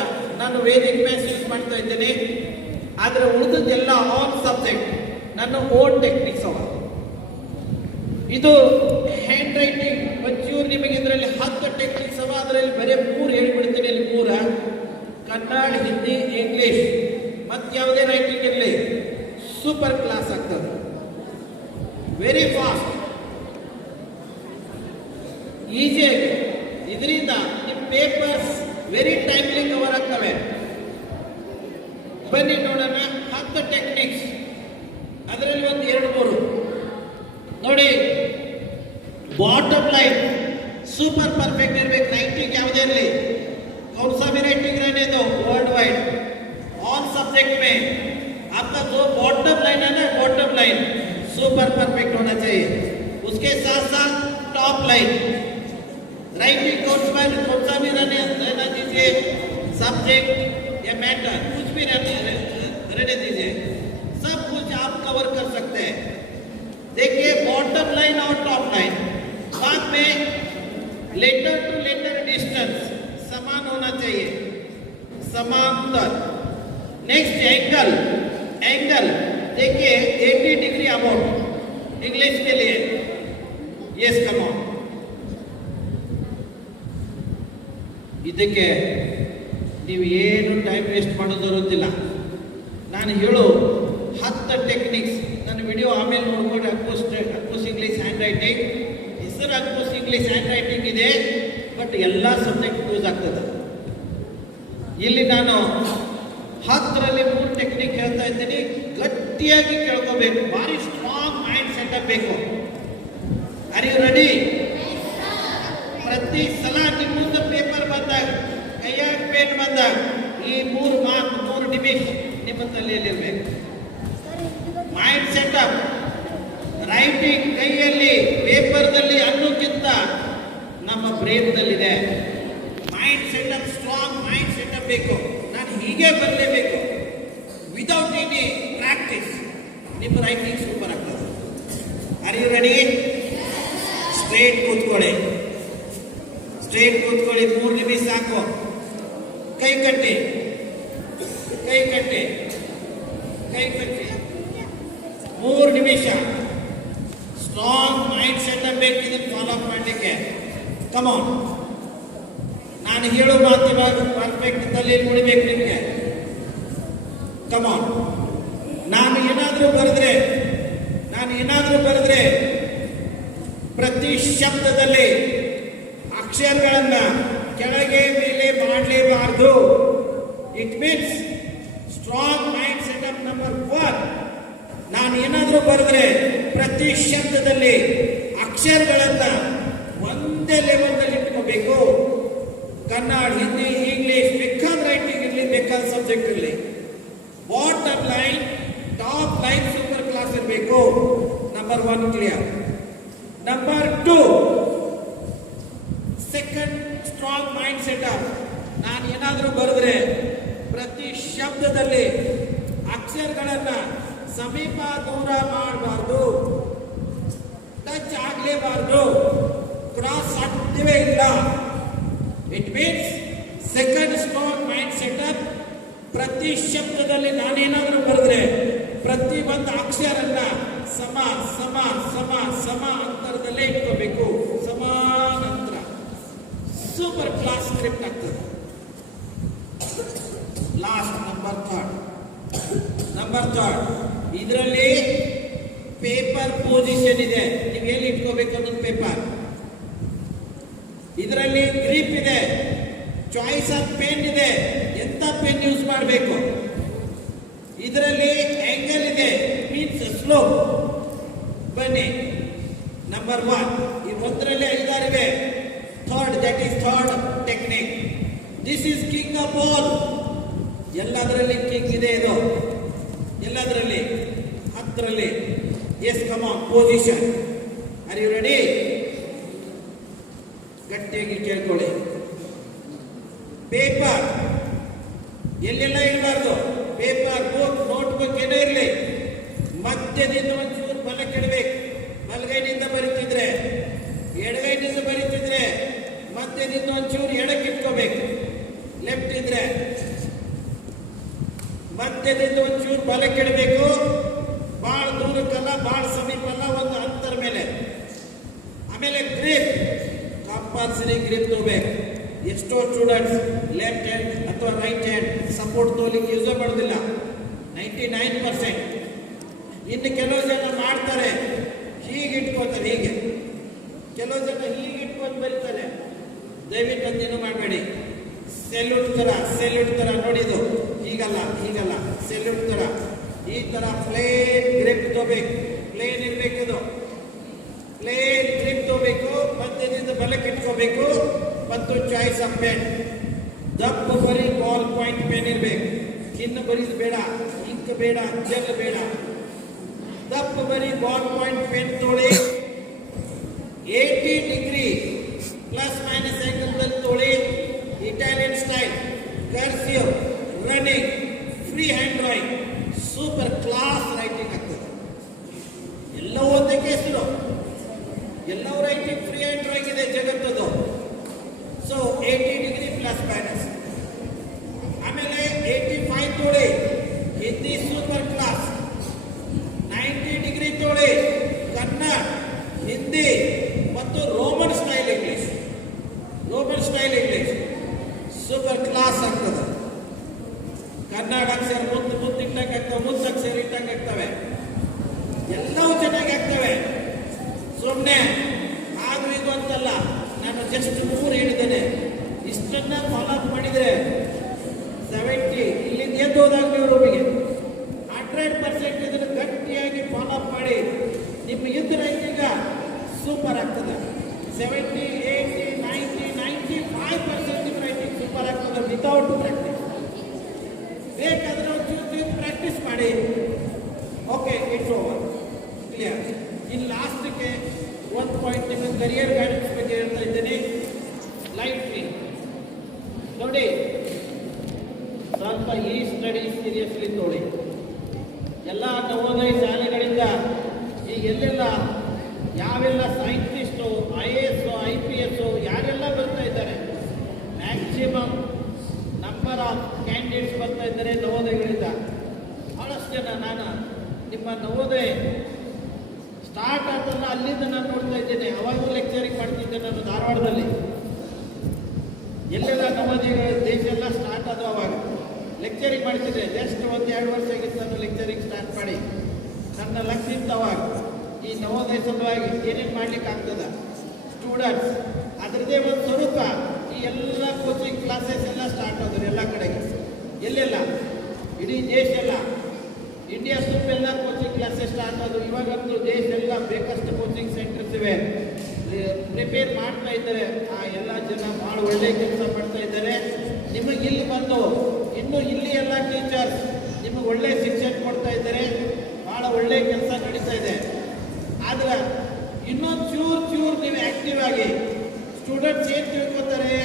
ನಾನು ವೇದಿಕ್ ಮ್ಯಾಥ್ಸ್ ಯೂಸ್ ಮಾಡ್ತಾ ಇದ್ದೇನೆ, ಆದರೆ ಉಳಿದದ್ದೆಲ್ಲ ಆಲ್ ಸಬ್ಜೆಕ್ಟ್ ನನ್ನ ಓನ್ ಟೆಕ್ನಿಕ್ಸ್ ಅವ. ಇದು ಹ್ಯಾಂಡ್ ರೈಟಿಂಗ್ ಒಂಚೂರು ನಿಮಗೆ ಇದರಲ್ಲಿ 10 ಟೆಕ್ನಿಕ್ಸ್ ಅವ, ಅದರಲ್ಲಿ ಬರೀ 3 ಹೇಳ್ಬಿಡ್ತೀನಿ. ಇಲ್ಲಿ 3 ಕನ್ನಡ, ಹಿಂದಿ, ಇಂಗ್ಲಿಷ್, ಮತ್ತೆ ಯಾವುದೇ ರೈಟಿಂಗ್ ಇರಲಿ ಸೂಪರ್ ಕ್ಲಾಸ್ ಆಗ್ತದೆ. ವೆರಿ ಫಾಸ್ಟ್, ಈಸಿಯಾಗಿ. ಇದರಿಂದ ನಿಮ್ಮ ಪೇಪರ್ಸ್ ವೆರಿ ಟೈಮ್ಲಿ ಕವರ್ ಆಗ್ತವೆ. ಬನ್ನಿ ನೋಡೋಣ 10 ಟೆಕ್ನಿಕ್ಸ್. ಅದರಲ್ಲಿ ಒಂದು 2-3 ನೋಡಿ. ಬಾಟಮ್ ಲೈನ್ ಸೂಪರ್ ಪರ್ಫೆಕ್ಟ್ ಇರಬೇಕು. ರೈಟಿಂಗ್ ಯಾವುದೇ ಇರಲಿ, कौन सा भी राइटिंग रहने दो, वर्ल्ड वाइड ऑल सब्जेक्ट में आपका जो बॉटम लाइन है ना, बॉटम लाइन सुपर परफेक्ट होना चाहिए. उसके साथ साथ टॉप लाइन राइटिंग कौन सा भी रहना दीजिए, सब्जेक्ट या मैटर कुछ भी रहने दीजिए, सब कुछ आप कवर कर सकते हैं. देखिए बॉटम लाइन और टॉप लाइन, बाद में लेटर टू लेटर डिस्टेंस समान होना चाहिए, समांतर. नेक्स्ट एंगल, एंगल देखिए 80 डिग्री अबाउट इंग्लिश के लिए. Yes come on. ಇದಕ್ಕೆ ನೀವು ಏನು ಟೈಮ್ ವೇಸ್ಟ್ ಮಾಡೋದಿರೋದಿಲ್ಲ. ನಾನು ಹೇಳೋ 10 ಟೆಕ್ನಿಕ್ಸ್ ನನ್ನ ವಿಡಿಯೋ ಆಮೇಲೆ ನೋಡ್ಕೊಂಡು ಅಕ್ಕೋಸ್ ಇಂಗ್ಲಿಷ್ ಹ್ಯಾಂಡ್ ರೈಟಿಂಗ್, ಹೆಸರು ಅಕ್ಕೋಸ್ ಇಂಗ್ಲಿಷ್ ಹ್ಯಾಂಡ್ ರೈಟಿಂಗ್ ಇದೆ, ಬಟ್ ಎಲ್ಲ ಸಬ್ಜೆಕ್ಟ್ ಯೂಸ್ ಆಗ್ತದೆ. ಇಲ್ಲಿ ನಾನು 10ರಲ್ಲಿ 3 ಟೆಕ್ನಿಕ್ ಹೇಳ್ತಾ ಇದ್ದೀನಿ. ಗಟ್ಟಿಯಾಗಿ ಕೇಳ್ಕೋಬೇಕು, ಭಾರಿ ಸ್ಟ್ರಾಂಗ್ ಮೈಂಡ್ ಸೆಟಪ್ ಬೇಕು. Are you ready? ಪ್ರತಿ ಸಲ ನಿಮ್ಮ ಮುಂದೆ ಪೇಪರ್ ಬಂದಾಗ, ಕೈಯಾಗ ಪೇನ್ ಬಂದಾಗ ಈ 3 ಮಾರ್ಕ್ 3 ನಿಮಿಷ ನಿಮ್ಮ ತಲೆಯಲ್ಲಿರ್ಬೇಕು. ಮೈಂಡ್ ಸೆಟಪ್ ರೈಟಿಂಗ್ ಕೈಯಲ್ಲಿ ಪೇಪರ್ದಲ್ಲಿ ಅನ್ನೋಕ್ಕಿಂತ ನಮ್ಮ ಬ್ರೇನ್ನಲ್ಲಿದೆ. Mind setup, strong mind setup ಬೇಕು. ನಾನು ಹೀಗೆ ಬರಲೇಬೇಕು. ವಿದೌಟ್ ಎನಿ ಪ್ರಾಕ್ಟೀಸ್ ನಿಮ್ಮ ರೈಟಿಂಗ್ ಸೂಪರ್ ಆಗ್ತದೆ. Are you ready? ಸ್ಟ್ರೇಟ್ ಕೂತ್ಕೊಳ್ಳಿ, ಸ್ಟ್ರೇಟ್ ಕೂತ್ಕೊಳ್ಳಿ. 3 ನಿಮಿಷ ಸಾಕು. ಕೈ ಕಟ್ಟಿ, ಕೈ ಕಟ್ಟಿ, ಕೈ ಕಟ್ಟಿ. 3 ನಿಮಿಷ ಸ್ಟ್ರಾಂಗ್ ಮೈಂಡ್ ಸೆಟಪ್ ಬೇಕು ಇದನ್ನು ಫಾಲೋ ಮಾಡಲಿಕ್ಕೆ. ಕಮಾನ್. ನಾನು ಹೇಳೋ ಮಾತು ಇವಾಗ ಪರ್ಫೆಕ್ಟ್ ತಲೆಯಲ್ಲಿ ಉಳಿಬೇಕು ನಿಮಗೆ. ಕಮಾನ್. ನಾನು ಏನಾದರೂ ಬರೆದ್ರೆ ಪ್ರತಿ ಶಬ್ದದಲ್ಲಿ ಅಕ್ಷರಗಳನ್ನ ಕೆಳಗೆ ಮೇಲೆ ಮಾಡಲೇಬಾರದು. It means strong mind setup number 1. ನಾನು ಏನಾದರೂ ಬರೆದ್ರೆ ಪ್ರತಿ ಶಬ್ದದಲ್ಲಿ ಅಕ್ಷರಗಳನ್ನ ಒಂದೇ ಲೆವೆಲ್ನಲ್ಲಿ ಇಟ್ಕೋಬೇಕು. ಕನ್ನಡ, ಹಿಂದಿ, ಇಂಗ್ಲಿಷ್, ಬೇಕಾದ ರೈಟಿಂಗ್ ಇರಲಿ, ಬೇಕಾದ ಸಬ್ಜೆಕ್ಟ್ ಇರಲಿ. Bottom line, top line super class ಇರಬೇಕು. Number 1 clear. Number 2 second strong mind setup. ನಾನು ಏನಾದರೂ ಬರೆದ್ರೆ ಪ್ರತಿ ಶಬ್ದದಲ್ಲಿ ಅಕ್ಷರಗಳನ್ನ ಸಮೀಪ ದೂರ ಮಾಡಬಾರ್ದು, ಟಚ್ ಆಗಲೇಬಾರ್ದು, ಕ್ರಾಸ್ ಸಾಧ್ಯವೇ ಇಲ್ಲ. It means second strong mind setup. ಪ್ರತಿ ಶಬ್ದದಲ್ಲಿ ನಾನೇನಾದರೂ ಬರೆದ್ರೆ ಪ್ರತಿ ಒಂದು ಅಕ್ಷರನ್ನ ಸಮ ಸಮ ಸಮ ಸಮ ಅಂತರದಲ್ಲೇ ಇಟ್ಕೋಬೇಕು. ಸಮಾನಂತರ ಸೂಪರ್ ಕ್ಲಾಸ್ ಸ್ಕ್ರಿಪ್ಟ್ ಆಗ್ತದೆ. ಲಾಸ್ಟ್ ನಂಬರ್ ಥರ್ಡ್ ಇದರಲ್ಲಿ ಪೇಪರ್ ಪೊಸಿಷನ್ ಇದೆ. ನೀವು ಎಲ್ಲಿ ಇಟ್ಕೋಬೇಕು ಅನ್ನೋದು ಪೇಪರ್. ಇದರಲ್ಲಿ ಗ್ರಿಪ್ ಇದೆ, ಚಾಯ್ಸ್ ಆಫ್ ಪೆನ್ ಇದೆ, ಎಂತ ಪೆನ್ ಯೂಸ್ ಮಾಡಬೇಕು. ಇದರಲ್ಲಿ ಆಂಗಲ್ ಇದೆ, ಮೀನ್ಸ್ ಸ್ಲೋಪ್. ಬನ್ನಿ ನಂಬರ್ 1. ಈ 1ರಲ್ಲಿ 5 ಇವೆ. That is third technique. This is king of all. ಎಲ್ಲದರಲ್ಲಿ ಕಿಂಗ್ ಇದೆ ಇದು, ಎಲ್ಲದರಲ್ಲಿ 10ರಲ್ಲಿ. Yes come on. Position. Are you ready? ಗಟ್ಟಿಯಾಗಿ ಕೇಳ್ಕೊಳ್ಳಿ. ಪೇಪರ್ ಎಲ್ಲೆಲ್ಲ ಇರಬಾರ್ದು. ಪೇಪರ್, ಬುಕ್, ನೋಟ್ಬುಕ್ ಏನೇ ಇರಲಿ ಮಧ್ಯದಿಂದ ಒಂಚೂರು ಬಲಕ್ಕಿಡಬೇಕು. ಬಲಗೈನಿಂದ ಬರೀತಿದ್ರೆ, ಎಡಗೈನಿಂದ ಬರೀತಿದ್ರೆ ಮಧ್ಯದಿಂದ ಒಂಚೂರು ಎಡಕ್ಕೆ ಇಟ್ಕೋಬೇಕು. ಲೆಫ್ಟ್ ಇದ್ರೆ ಮಧ್ಯದಿಂದ ಒಂಚೂರು ಬಲಕ್ಕೆ ಇಡಬೇಕು, ಭಾಳ ದೂರಕ್ಕಲ್ಲ ಭಾಳ ಸಮೀಪಲ್ಲ, ಒಂದು ಅಂತರ ಮೇಲೆ. ಆಮೇಲೆ ಗ್ರಿಪ್ ಕಂಪಲ್ಸರಿ ಗ್ರಿಪ್ ತಗೋಬೇಕು. ಎಷ್ಟೋ ಸ್ಟೂಡೆಂಟ್ಸ್ ಲೆಫ್ಟ್ ಹ್ಯಾಂಡ್ ಅಥವಾ ರೈಟ್ ಹ್ಯಾಂಡ್ ಸಪೋರ್ಟ್ ತೋಲಿಕ್ಕೆ ಯೂಸೇ ಮಾಡೋದಿಲ್ಲ, 99%. ಇನ್ನು ಕೆಲವು ಜನ ಮಾಡ್ತಾರೆ ಹೀಗೆ ಇಟ್ಕೋತಾರೆ, ಹೀಗೆ ಕೆಲವು ಜನ ಹೀಗೆ ಇಟ್ಕೊಂಡು ಬರೀತಾರೆ. ದಯವಿಟ್ಟು ಒಂದೇನು ಮಾಡಬೇಡಿ, ಸೆಲ್ಯೂಟ್ ತರ ನೋಡಿದು, ಹೀಗಲ್ಲ ಹೀಗಲ್ಲ, ಸೆಲ್ಯೂಟ್ ತರ ಈ ತರ ಪ್ಲೇನ್ ಗ್ರಿಪ್ ತಗೋಬೇಕು. ಪ್ಲೇನ್ ಇರಬೇಕು, ಇದು ಪ್ಲೇನ್ ಗ್ರಿಪ್ ತಗೋಬೇಕು, ಮಧ್ಯದಿಂದ ಬಲಕ್ಕೆ ಇಟ್ಕೋಬೇಕು. ಮತ್ತು ಚಾಯ್ಸ್ ಆಫ್ ಪೆನ್, ದಪ್ಪ ಬರೀ ಬಾಲ್ ಪಾಯಿಂಟ್ ಪೆನ್ ಇರಬೇಕು. ಇನ್ನು ಬರೀದು ಬೇಡ, ಇಂಕ್ ಬೇಡ, ಜೆಲ್ ಬೇಡ, ದಪ್ಪ ಬರೀ ಬಾಲ್ ಪಾಯಿಂಟ್ ಪೆನ್ ತೊಳಿ. 80 ಡಿಗ್ರಿ ಪ್ಲಸ್ ಮೈನಸ್ ಆಂಗಲ್ದಲ್ಲಿ ತೊಳಿ. Italian style, cursive, running, free hand drawing, super class writing ಆಗ್ತದೆ. ಎಲ್ಲವೂ ಒಂದಕ್ಕೆ ಹೆಸರು, ಎಲ್ಲವೂ ರೈಟಿಂಗ್ ಫ್ರೀ ಹ್ಯಾಂಡ್ ಡ್ರಾಯಿಂಗ್ ಇದೆ ಜಗತ್ತದು. So 80 degree plus minus. ಆಮೇಲೆ 85 ತೊಳಿ, ಹಿಂದಿ ಸೂಪರ್ ಕ್ಲಾಸ್. 90 ಡಿಗ್ರಿ ತೊಳಿ, ಕನ್ನಡ, ಹಿಂದಿ ಮತ್ತು Roman style English. Super class ಆಗ್ತದೆ. ಕನ್ನಡ ಅಕ್ಷರ ಮುದ್ದು ಇಟ್ಟಂಗೆ ಆಗ್ತವೆ, ಮುದ್ದು ಅಕ್ಷರ ಇಟ್ಟಂಗೆ ಆಗ್ತವೆ, ಎಲ್ಲವೂ ಚೆನ್ನಾಗಿ ಆಗ್ತವೆ. ಸುಮ್ಮನೆ ಅದು ಇದು ಅಂತಲ್ಲ, ನಾನು ಜಸ್ಟ್ 3 ಹೇಳಿದ್ದೇನೆ. ಇಷ್ಟನ್ನ ಫಾಲೋ ಅಪ್ ಮಾಡಿದರೆ 70 ಇಲ್ಲಿಂದ ಎದ್ದು ಹೋದಾಗ ನೀವು ರೂಮಿಗೆ 100% ಇದನ್ನು ಗಟ್ಟಿಯಾಗಿ ಫಾಲೋ ಅಪ್ ಮಾಡಿ ನಿಮ್ಮ ಯುದ್ಧ ರೈಟಿಂಗ್ ಸೂಪರ್ ಆಗ್ತದೆ. 70, 80, 90, 95% ನಿಮ್ಮ ರೈಟಿಂಗ್ ಸೂಪರ್ ಆಗ್ತದೆ ವಿತೌಟ್ ಪ್ರಾಕ್ಟೀಸ್. ಬೇಕಾದ್ರೆ ಒಂದು ಪ್ರಾಕ್ಟೀಸ್ ಮಾಡಿ. Okay, it's over, clear. ಇನ್ನು ಲಾಸ್ಟ್ಗೆ ಒಂದು ಪಾಯಿಂಟ್ ನಿಮ್ಮ ಕರಿಯರ್ ಗೈಡೆನ್ಸ್ ಬಗ್ಗೆ ಹೇಳ್ತಾ ಇದ್ದೀನಿ. ಲೈಫ್ಲಿ ನೋಡಿ, ಸ್ವಲ್ಪ ಈ ಸ್ಟಡಿ ಸೀರಿಯಸ್ಲಿ ನೋಡಿ. ಎಲ್ಲ ನವೋದಯ ಶಾಲೆಗಳಿಂದ ಈಗ ಎಲ್ಲೆಲ್ಲ ಯಾವೆಲ್ಲ ಸೈಂಟಿಸ್ಟು, IAS, IPS ಯಾರೆಲ್ಲ ಬರ್ತಾ ಇದ್ದಾರೆ, ಮ್ಯಾಕ್ಸಿಮಮ್ ನಂಬರ್ ಆಫ್ ಕ್ಯಾಂಡಿಡೇಟ್ಸ್ ಬರ್ತಾ ಇದ್ದಾರೆ ನವೋದಯಗಳಿಂದ. ಬಹಳಷ್ಟು ಜನ, ನಾನು ನಿಮ್ಮ ನವೋದಯ ಸ್ಟಾರ್ಟ್ ಆದಲ್ಲ ಅಲ್ಲಿಂದ ನಾನು ನೋಡ್ತಾ ಇದ್ದೇನೆ. ಅವಾಗೂ ಲೆಕ್ಚರಿಂಗ್ ಮಾಡ್ತಿದ್ದೆ ನಾನು ಧಾರವಾಡದಲ್ಲಿ. ಎಲ್ಲೆಲ್ಲ ನವೋದಯಗಳು ದೇಶ ಎಲ್ಲ ಸ್ಟಾರ್ಟ್ ಆದವು, ಅವಾಗ ಲೆಕ್ಚರಿಂಗ್ ಮಾಡ್ತಿದ್ದೆ. ಜಸ್ಟ್ 1-2 ವರ್ಷ ಆಗಿತ್ತು ನಾನು ಲೆಕ್ಚರಿಂಗ್ ಸ್ಟಾರ್ಟ್ ಮಾಡಿ. ನನ್ನ ಲಕ್ಷ್ಯ ಇತ್ತು ಅವಾಗ, ಈ ನವೋದಯ ಸಲುವಾಗಿ ಏನೇನು ಮಾಡ್ಲಿಕ್ಕೆ ಆಗ್ತದ. ಸ್ಟೂಡೆಂಟ್ಸ್ ಅದರದೇ ಒಂದು ಸ್ವರೂಪ. ಈ ಎಲ್ಲ ಕೋಚಿಂಗ್ ಕ್ಲಾಸಸ್ ಎಲ್ಲ ಸ್ಟಾರ್ಟ್ ಆದ್ರು ಎಲ್ಲ ಕಡೆಗೆ, ಎಲ್ಲೆಲ್ಲ ಇಡೀ ದೇಶ ಎಲ್ಲ, ಇಂಡಿಯಾ ಎಲ್ಲ ಕೋಚಿಂಗ್ ಕ್ಲಾಸಸ್ ಸ್ಟಾರ್ಟ್ ಆದವು. ಇವಾಗಂತೂ ದೇಶ ಎಲ್ಲ ಬೇಕಷ್ಟು ಕೋಚಿಂಗ್ ಸೆಂಟರ್ಸ್ ಇವೆ, ಪ್ರಿಪೇರ್ ಮಾಡ್ತಾ ಇದ್ದಾರೆ. ಆ ಎಲ್ಲ ಜನ ಭಾಳ ಒಳ್ಳೆ ಕೆಲಸ ಮಾಡ್ತಾ ಇದ್ದಾರೆ. ನಿಮಗೆ ಇಲ್ಲಿ ಬಂದು ಇನ್ನು ಇಲ್ಲಿ ಎಲ್ಲ ಟೀಚರ್ಸ್ ನಿಮಗೆ ಒಳ್ಳೆ ಶಿಕ್ಷಣ ಕೊಡ್ತಾ ಇದ್ದಾರೆ. ಭಾಳ ಒಳ್ಳೆ ಕೆಲಸ ನಡೀತಾ ಇದೆ. ಆದ್ರೆ ಇನ್ನೊಂದು ಚೂರು ನೀವು ಆಕ್ಟಿವ್ ಆಗಿ, ಸ್ಟೂಡೆಂಟ್ಸ್ ಏನು ತಿಳ್ಕೊತಾರೆ,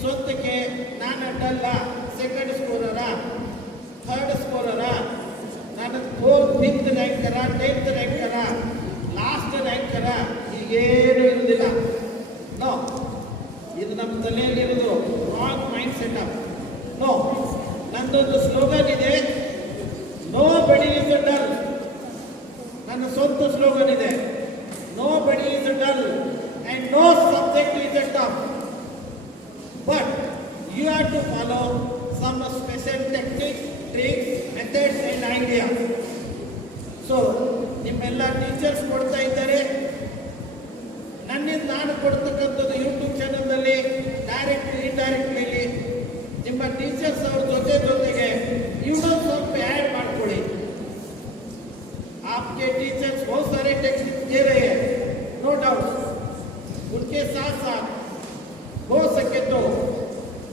ಸ್ವಂತಕ್ಕೆ ನಾನು ಅಡ್ಡಲ್ಲ, ಸೆಕೆಂಡ್ ಸ್ಕೋರರ, ಥರ್ಡ್ ಸ್ಕೋರರ, ನಾನು 4th 5th ರ್ಯಾಂಕರ, 10th ರ್ಯಾಂಕರ, ಲಾಸ್ಟ್ ರ್ಯಾಂಕರ, ಹೀಗೇನು ಇರುವುದಿಲ್ಲ. ನೋ, ಇದು ನಮ್ಮ ತಲೆಯಲ್ಲಿರೋದು ರಾಂಗ್ ಮೈಂಡ್ ಸೆಟಪ್. ನೋ, ನಂದೊಂದು ಸ್ಲೋಗನ್ ಇದೆ, ನೋ ಬಡಿ ಇಸ್ ಅ ಡಲ್. ನನ್ನ ಸ್ವಂತ ಸ್ಲೋಗನ್ ಇದೆ, ನೋ ಬಡಿ is a dull and no subject is a tough, but you have to follow some special techniques, tricks, methods and ideas. So ನಿಮ್ಮೆಲ್ಲ teachers ಕೊಡ್ತಾ ಇದ್ದಾರೆ. ನನ್ನಿಂದ ನಾನು ಕೊಡ್ತಕ್ಕಂಥದ್ದು ಯೂಟ್ಯೂಬ್ ಚಾನಲ್ನಲ್ಲಿ ಡೈರೆಕ್ಟ್ಲಿ ಇಂಡೈರೆಕ್ಟ್ಲಿ ನಿಮ್ಮ ಟೀಚರ್ಸ್ ಅವ್ರ ಜೊತೆಗೆ ಇನ್ನೊಂದು ಸ್ವಲ್ಪ ಆ್ಯಡ್ ಮಾಡ್ಕೊಳ್ಳಿ. आपके टीचर्स बहुत सारे टेक्निक दे रहे हैं, नो डाउट. उनके साथ साथ हो सके तो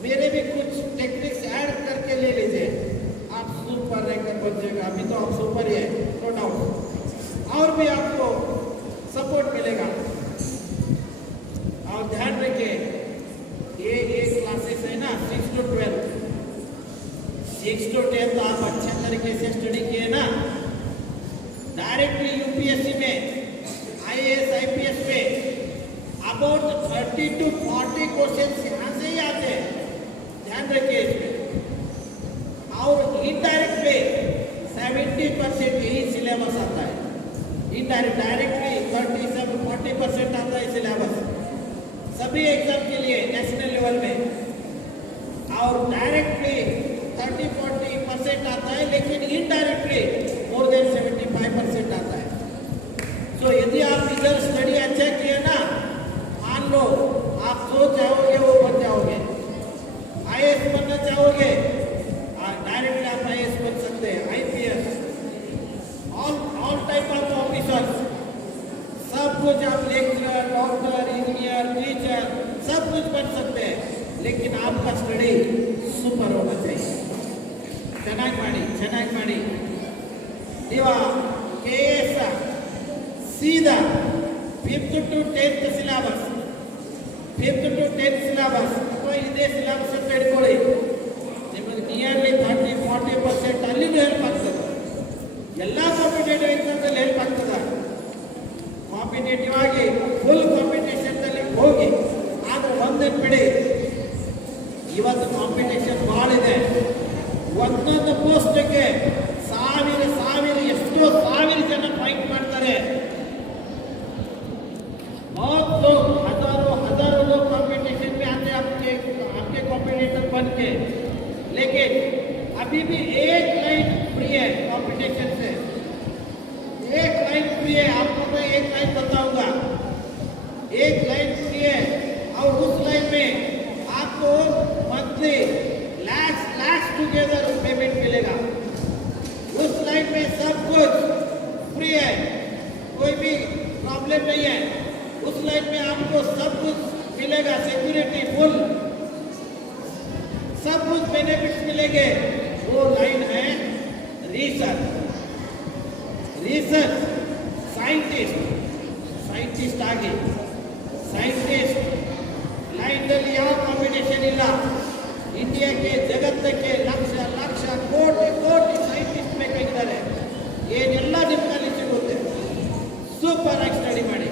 मेरे भी कुछ टेक्निक्स ऐड करके ले लीजिए, आप सुपर रैंकर बन जाएगा. अभी तो आप सुपर ही है, नो डाउट. और भी आपको सपोर्ट मिलेगा. और ध्यान रखिए, ये क्लासेस है ना 6 to 12, 6 to 10 आप अच्छे तरीके से स्टडी किए ना, डायरेक्टली UPSC में, IAS IPS में अबाउट 30 to 40 क्वेश्चन यहाँ से ही आते हैं. ध्यान रखिए इसमें. और इनडायरेक्ट पे 70% यही सिलेबस आता है। इनडायरेक्ट डायरेक्टली 40% आता है सिलेबस सभी एग्जाम के लिए नेशनल लेवल में, और डायरेक्टली 30-40% आता है, लेकिन इनडायरेक्टली मोर देन 75% आता है। तो यदि आप इधर स्टडी अच्छा किए ना, मान लो आप जो चाहोगे वो बन जाओगे। IAS बनना चाहोगे, डायरेक्टली आप IAS बन सकते हैं, IPS, all type of officers, सब कुछ आप लेक्चरर, डॉक्टर, इंजीनियर, टीचर सब कुछ बन सकते हैं, लेकिन आपका स्टडी सुपर होना चाहिए। ಚೆನ್ನಾಗಿ ಮಾಡಿ ನೀವು KS ಸೀದಾ 5th to 10th syllabus, 5th to 10th syllabus ಅಥವಾ ಇದೇ ಸಿಲೆಬಸ್ ಅಂತ ಇಟ್ಕೊಳ್ಳಿ, ನಿಮಗೆ ನಿಯರ್ಲಿ 30-40% ಅಲ್ಲಿನೂ ಹೆಲ್ಪ್ ಆಗ್ತದೆ। ಎಲ್ಲ ಕಾಂಪಿಟೇಟಿವ್ ಎಕ್ಸಾಮ್ದಲ್ಲಿ ಹೆಲ್ಪ್ ಆಗ್ತದೆ। ಕಾಂಪಿಟೇಟಿವ್ ಆಗಿ ಫುಲ್ ಕಾಂಪಿಟೇಷನ್ದಲ್ಲಿ ಹೋಗಿ, ಆದರೆ ಒಂದನ್ನು ಬಿಡಿ, ಇವತ್ತು ಕಾಂಪಿಟೇಷನ್ ಭಾಳ ಇದೆ। ಒಂದೊಂದು ಪೋಸ್ಟ್ಗೆ ಸಾವಿರ ಎಷ್ಟೋ ಸಾವಿರ ಜನ ಫೈಟ್ ಮಾಡ್ತಾರೆ। बहुत लोग हजारों लोग कंपटीशन में आते हैं आपके कॉम्पिटिटर बन के, लेकिन अभी भी एक लाइन फ्री है कंपटीशन से, एक लाइन फ्री है। आपको मैं एक लाइन बताऊंगा, एक लाइन फ्री है, और उस लाइन में आपको मंथली लैक्स टुगेदर पेमेंट मिलेगा। उस लाइन में सब कुछ फ्री है, कोई भी प्रॉब्लम नहीं है। उस लाइन में आपको सब कुछ मिलेगा, सिक्योरिटी फुल, सब कुछ बेनिफिट्स मिलेंगे। वो लाइन है रिसर्च साइंटिस्ट आगे साइंटिस्ट लाइन ಯಾವ ಕಾಂಪಿಟೇಷನ್ ಇಲ್ಲ। ಇಂಡಿಯಾಕ್ಕೆ ಜಗತ್ತಕ್ಕೆ ಲಕ್ಷ ಕೋಟಿ ಸೈಂಟಿಸ್ಟ್ ಬೇಕಾಗಿದ್ದಾರೆ। ಏನೆಲ್ಲ ನಿಮ್ಮಲ್ಲಿ ಸಿಗುತ್ತೆ, ಸೂಪರ್ ಆಗಿ ಸ್ಟಡಿ ಮಾಡಿ,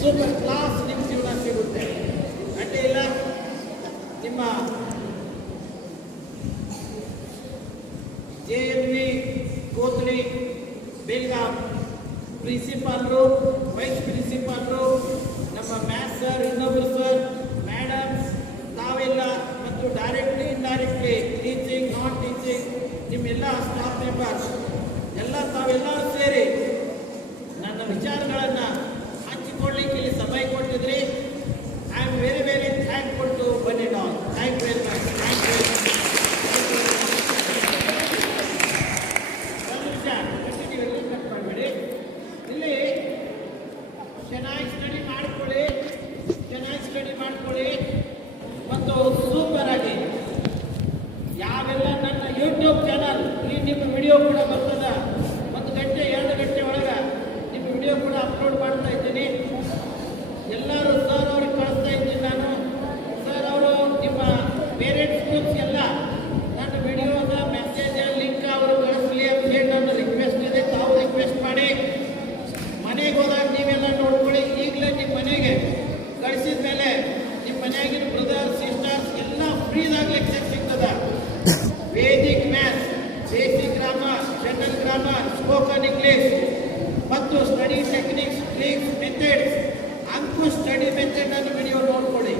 ಸೂಪರ್ ಕ್ಲಾಸ್ ನಿಮ್ಮ ಜೀವನ ಸಿಗುತ್ತೆ। ಅಡ್ಡಿ ಇಲ್ಲ, ನಿಮ್ಮ JNV ಕೋತ್ಲಿ ಬೆಳಗಾಂ ಪ್ರಿನ್ಸಿಪಾಲ್ರು, ವೈಸ್ ಪ್ರಿನ್ಸಿಪಾಲ್ರು, ನಮ್ಮ ಮ್ಯಾಥ್ಸ್ ಸರ್, ಇನ್ನೊಬ್ಬರು ಸರ್, ಮೇಡಮ್ಸ್, ತಾವೆಲ್ಲ ಮತ್ತು directly indirectly teaching non teaching ನಿಮ್ಮೆಲ್ಲ ಸ್ಟಾಫ್ ಮೆಂಬರ್ಸ್ ಎಲ್ಲ ತಾವೆಲ್ಲರೂ ಸೇರಿ ನನ್ನ ವಿಚಾರಗಳನ್ನು ಹಂಚಿಕೊಳ್ಳಿಕ್ಕೆ ಇಲ್ಲಿ ಸಮಯ ಕೊಟ್ಟಿದ್ರಿ। I am very thankful to ಬನ್ನಿ ಡಾನ್। Thank you very much, thank you. ಒಂದು ನಿಮಿಷ ಕಂಟಿನ್ಯೂ ಕಟ್ ಮಾಡಬೇಡಿ, ಇಲ್ಲಿ ಚೆನ್ನಾಗಿ ಸ್ಟಡಿ ಮಾಡ್ಕೊಳ್ಳಿ ಮತ್ತು ಸೂಪರ್ ಆಗಿ ಯಾವೆಲ್ಲ ನನ್ನ ಯೂಟ್ಯೂಬ್ ಚಾನಲ್ ಇಲ್ಲಿ ನಿಮ್ಮ ವಿಡಿಯೋ ಕೂಡ ಬರ್ತದ, 1 ಗಂಟೆ 2 ಗಂಟೆ ಒಳಗೆ ನಿಮ್ಮ ವಿಡಿಯೋ ಕೂಡ ಅಪ್ಲೋಡ್ ಮಾಡ್ತಾ ಇದ್ದೀನಿ। ಎಲ್ಲರೂ ಸರ್ ಅವ್ರಿಗೆ ಕಳಿಸ್ತಾ ಇದ್ದೀನಿ ನಾನು। ಸರ್ ಅವರು ನಿಮ್ಮ ಪೇರೆಂಟ್ಸ್ ಗ್ರೂಪ್ಸ್ ಎಲ್ಲ ನನ್ನ ವಿಡಿಯೋದ ಮೆಸೇಜ್ ಲಿಂಕ್ ಅವರು ಕಳಿಸ್ಲಿ ಅಂತ ಹೇಳಿ ನನ್ನ ರಿಕ್ವೆಸ್ಟ್ ಇದೆ। ತಾವು ರಿಕ್ವೆಸ್ಟ್ ಮಾಡಿ ಮನೆಗೆ ಹೋದಾಗ ನೀವೆಲ್ಲ ನೋಡ್ಕೊಳ್ಳಿ। ಈಗಲೇ ನಿಮ್ಮ ಮನೆಗೆ ಕಳಿಸಿದ ಮೇಲೆ ನಿಮ್ಮ ಮನೆಯಾಗಿನ ಬ್ರದರ್ ಸಿಸ್ಟರ್ಸ್ ಎಲ್ಲ ಫ್ರೀದಾಗಿ ಲೆಕ್ಚರ್ ಸಿಗ್ತದ। Vedic maths, basic grammar, general grammar, spoken English ಮತ್ತು ಸ್ಟಡಿ ಟೆಕ್ನಿಕ್ಸ್, ಟ್ರಿಕ್ಸ್, ಮೆಥಡ್ಸ್, ಅಂಕು ಸ್ಟಡಿ ಮೆಥಡ್ ಅನ್ನು ವಿಡಿಯೋ ನೋಡ್ಕೊಳ್ಳಿ।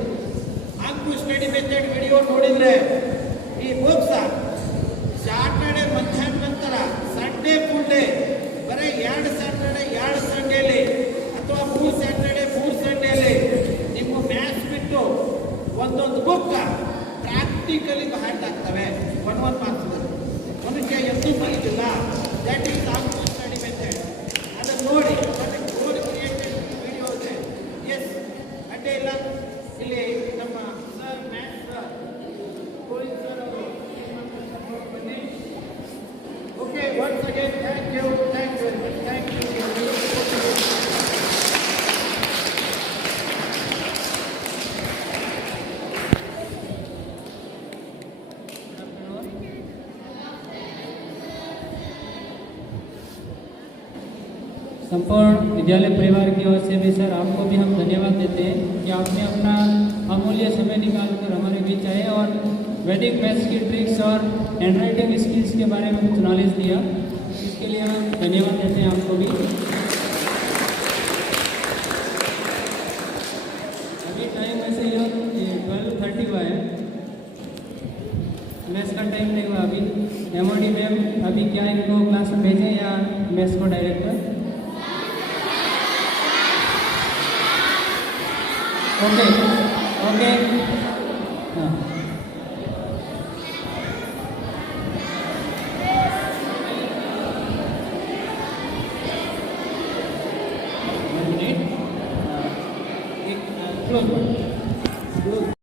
ಅಂಕು ಸ್ಟಡಿ ಮೆಥಡ್ ವಿಡಿಯೋ ನೋಡಿದ್ರೆ ಈ ಬುಕ್ಸ್ ಸಾಟರ್ಡೆ ಮಧ್ಯಾಹ್ನ ನಂತರ, ಸಂಡೇ ಫುಲ್ ಡೇ, ಬರೀ 2 ಸಂಡೇಲಿ ಅಥವಾ 3 ಸಂಡೇಲಿ ನಿಮ್ಮ ಮ್ಯಾಥ್ಸ್ ಬಿಟ್ಟು ಒಂದೊಂದು ಬುಕ್ ಪ್ರಾಕ್ಟಿಕಲಿ ಹ್ಯಾಂಡ್ ಆಗ್ತವೆ। 1 ಮಾರ್ಕ್ಸ್ ಮನುಷ್ಯ ಎಂದೂ ಕಲಿತಿಲ್ಲ, ದಟ್ ಈಸ್ ಅಂಕು ಸ್ಟಡಿ ಮೆಥಡ್। ಅದನ್ನು ನೋಡಿ ಓನ್ ಕ್ರಿಯೇಟೆಡ್ ವಿಡಿಯೋ ಇದೆ। ಎಸ್, ಅಡ್ಡೇ ಇಲ್ಲ, ಇಲ್ಲಿ ನಮ್ಮ sir maths sir Govind sir ಅವರು ಬನ್ನಿ। Okay, once again thank you very much, thank you. संपूर्ण विद्यालय परिवार की ओर से भी सर आपको भी हम धन्यवाद देते हैं कि आपने अपना अमूल्य समय निकालकर हमारे बीच आए और वैदिक मैथ्स की ट्रिक्स और हैंड राइटिंग स्किल्स के बारे में कुछ नॉलेज दिया। इसके उसके लिए हम धन्यवाद देते हैं आपको भी। अभी टाइम वैसे ये 12:30 हुआ है, मैथ्स का टाइम नहीं हुआ अभी। एमओडी मैम अभी क्या इनको क्लास में भेजें या मैथ्स को डायरेक्टर? ओके ओके हाँ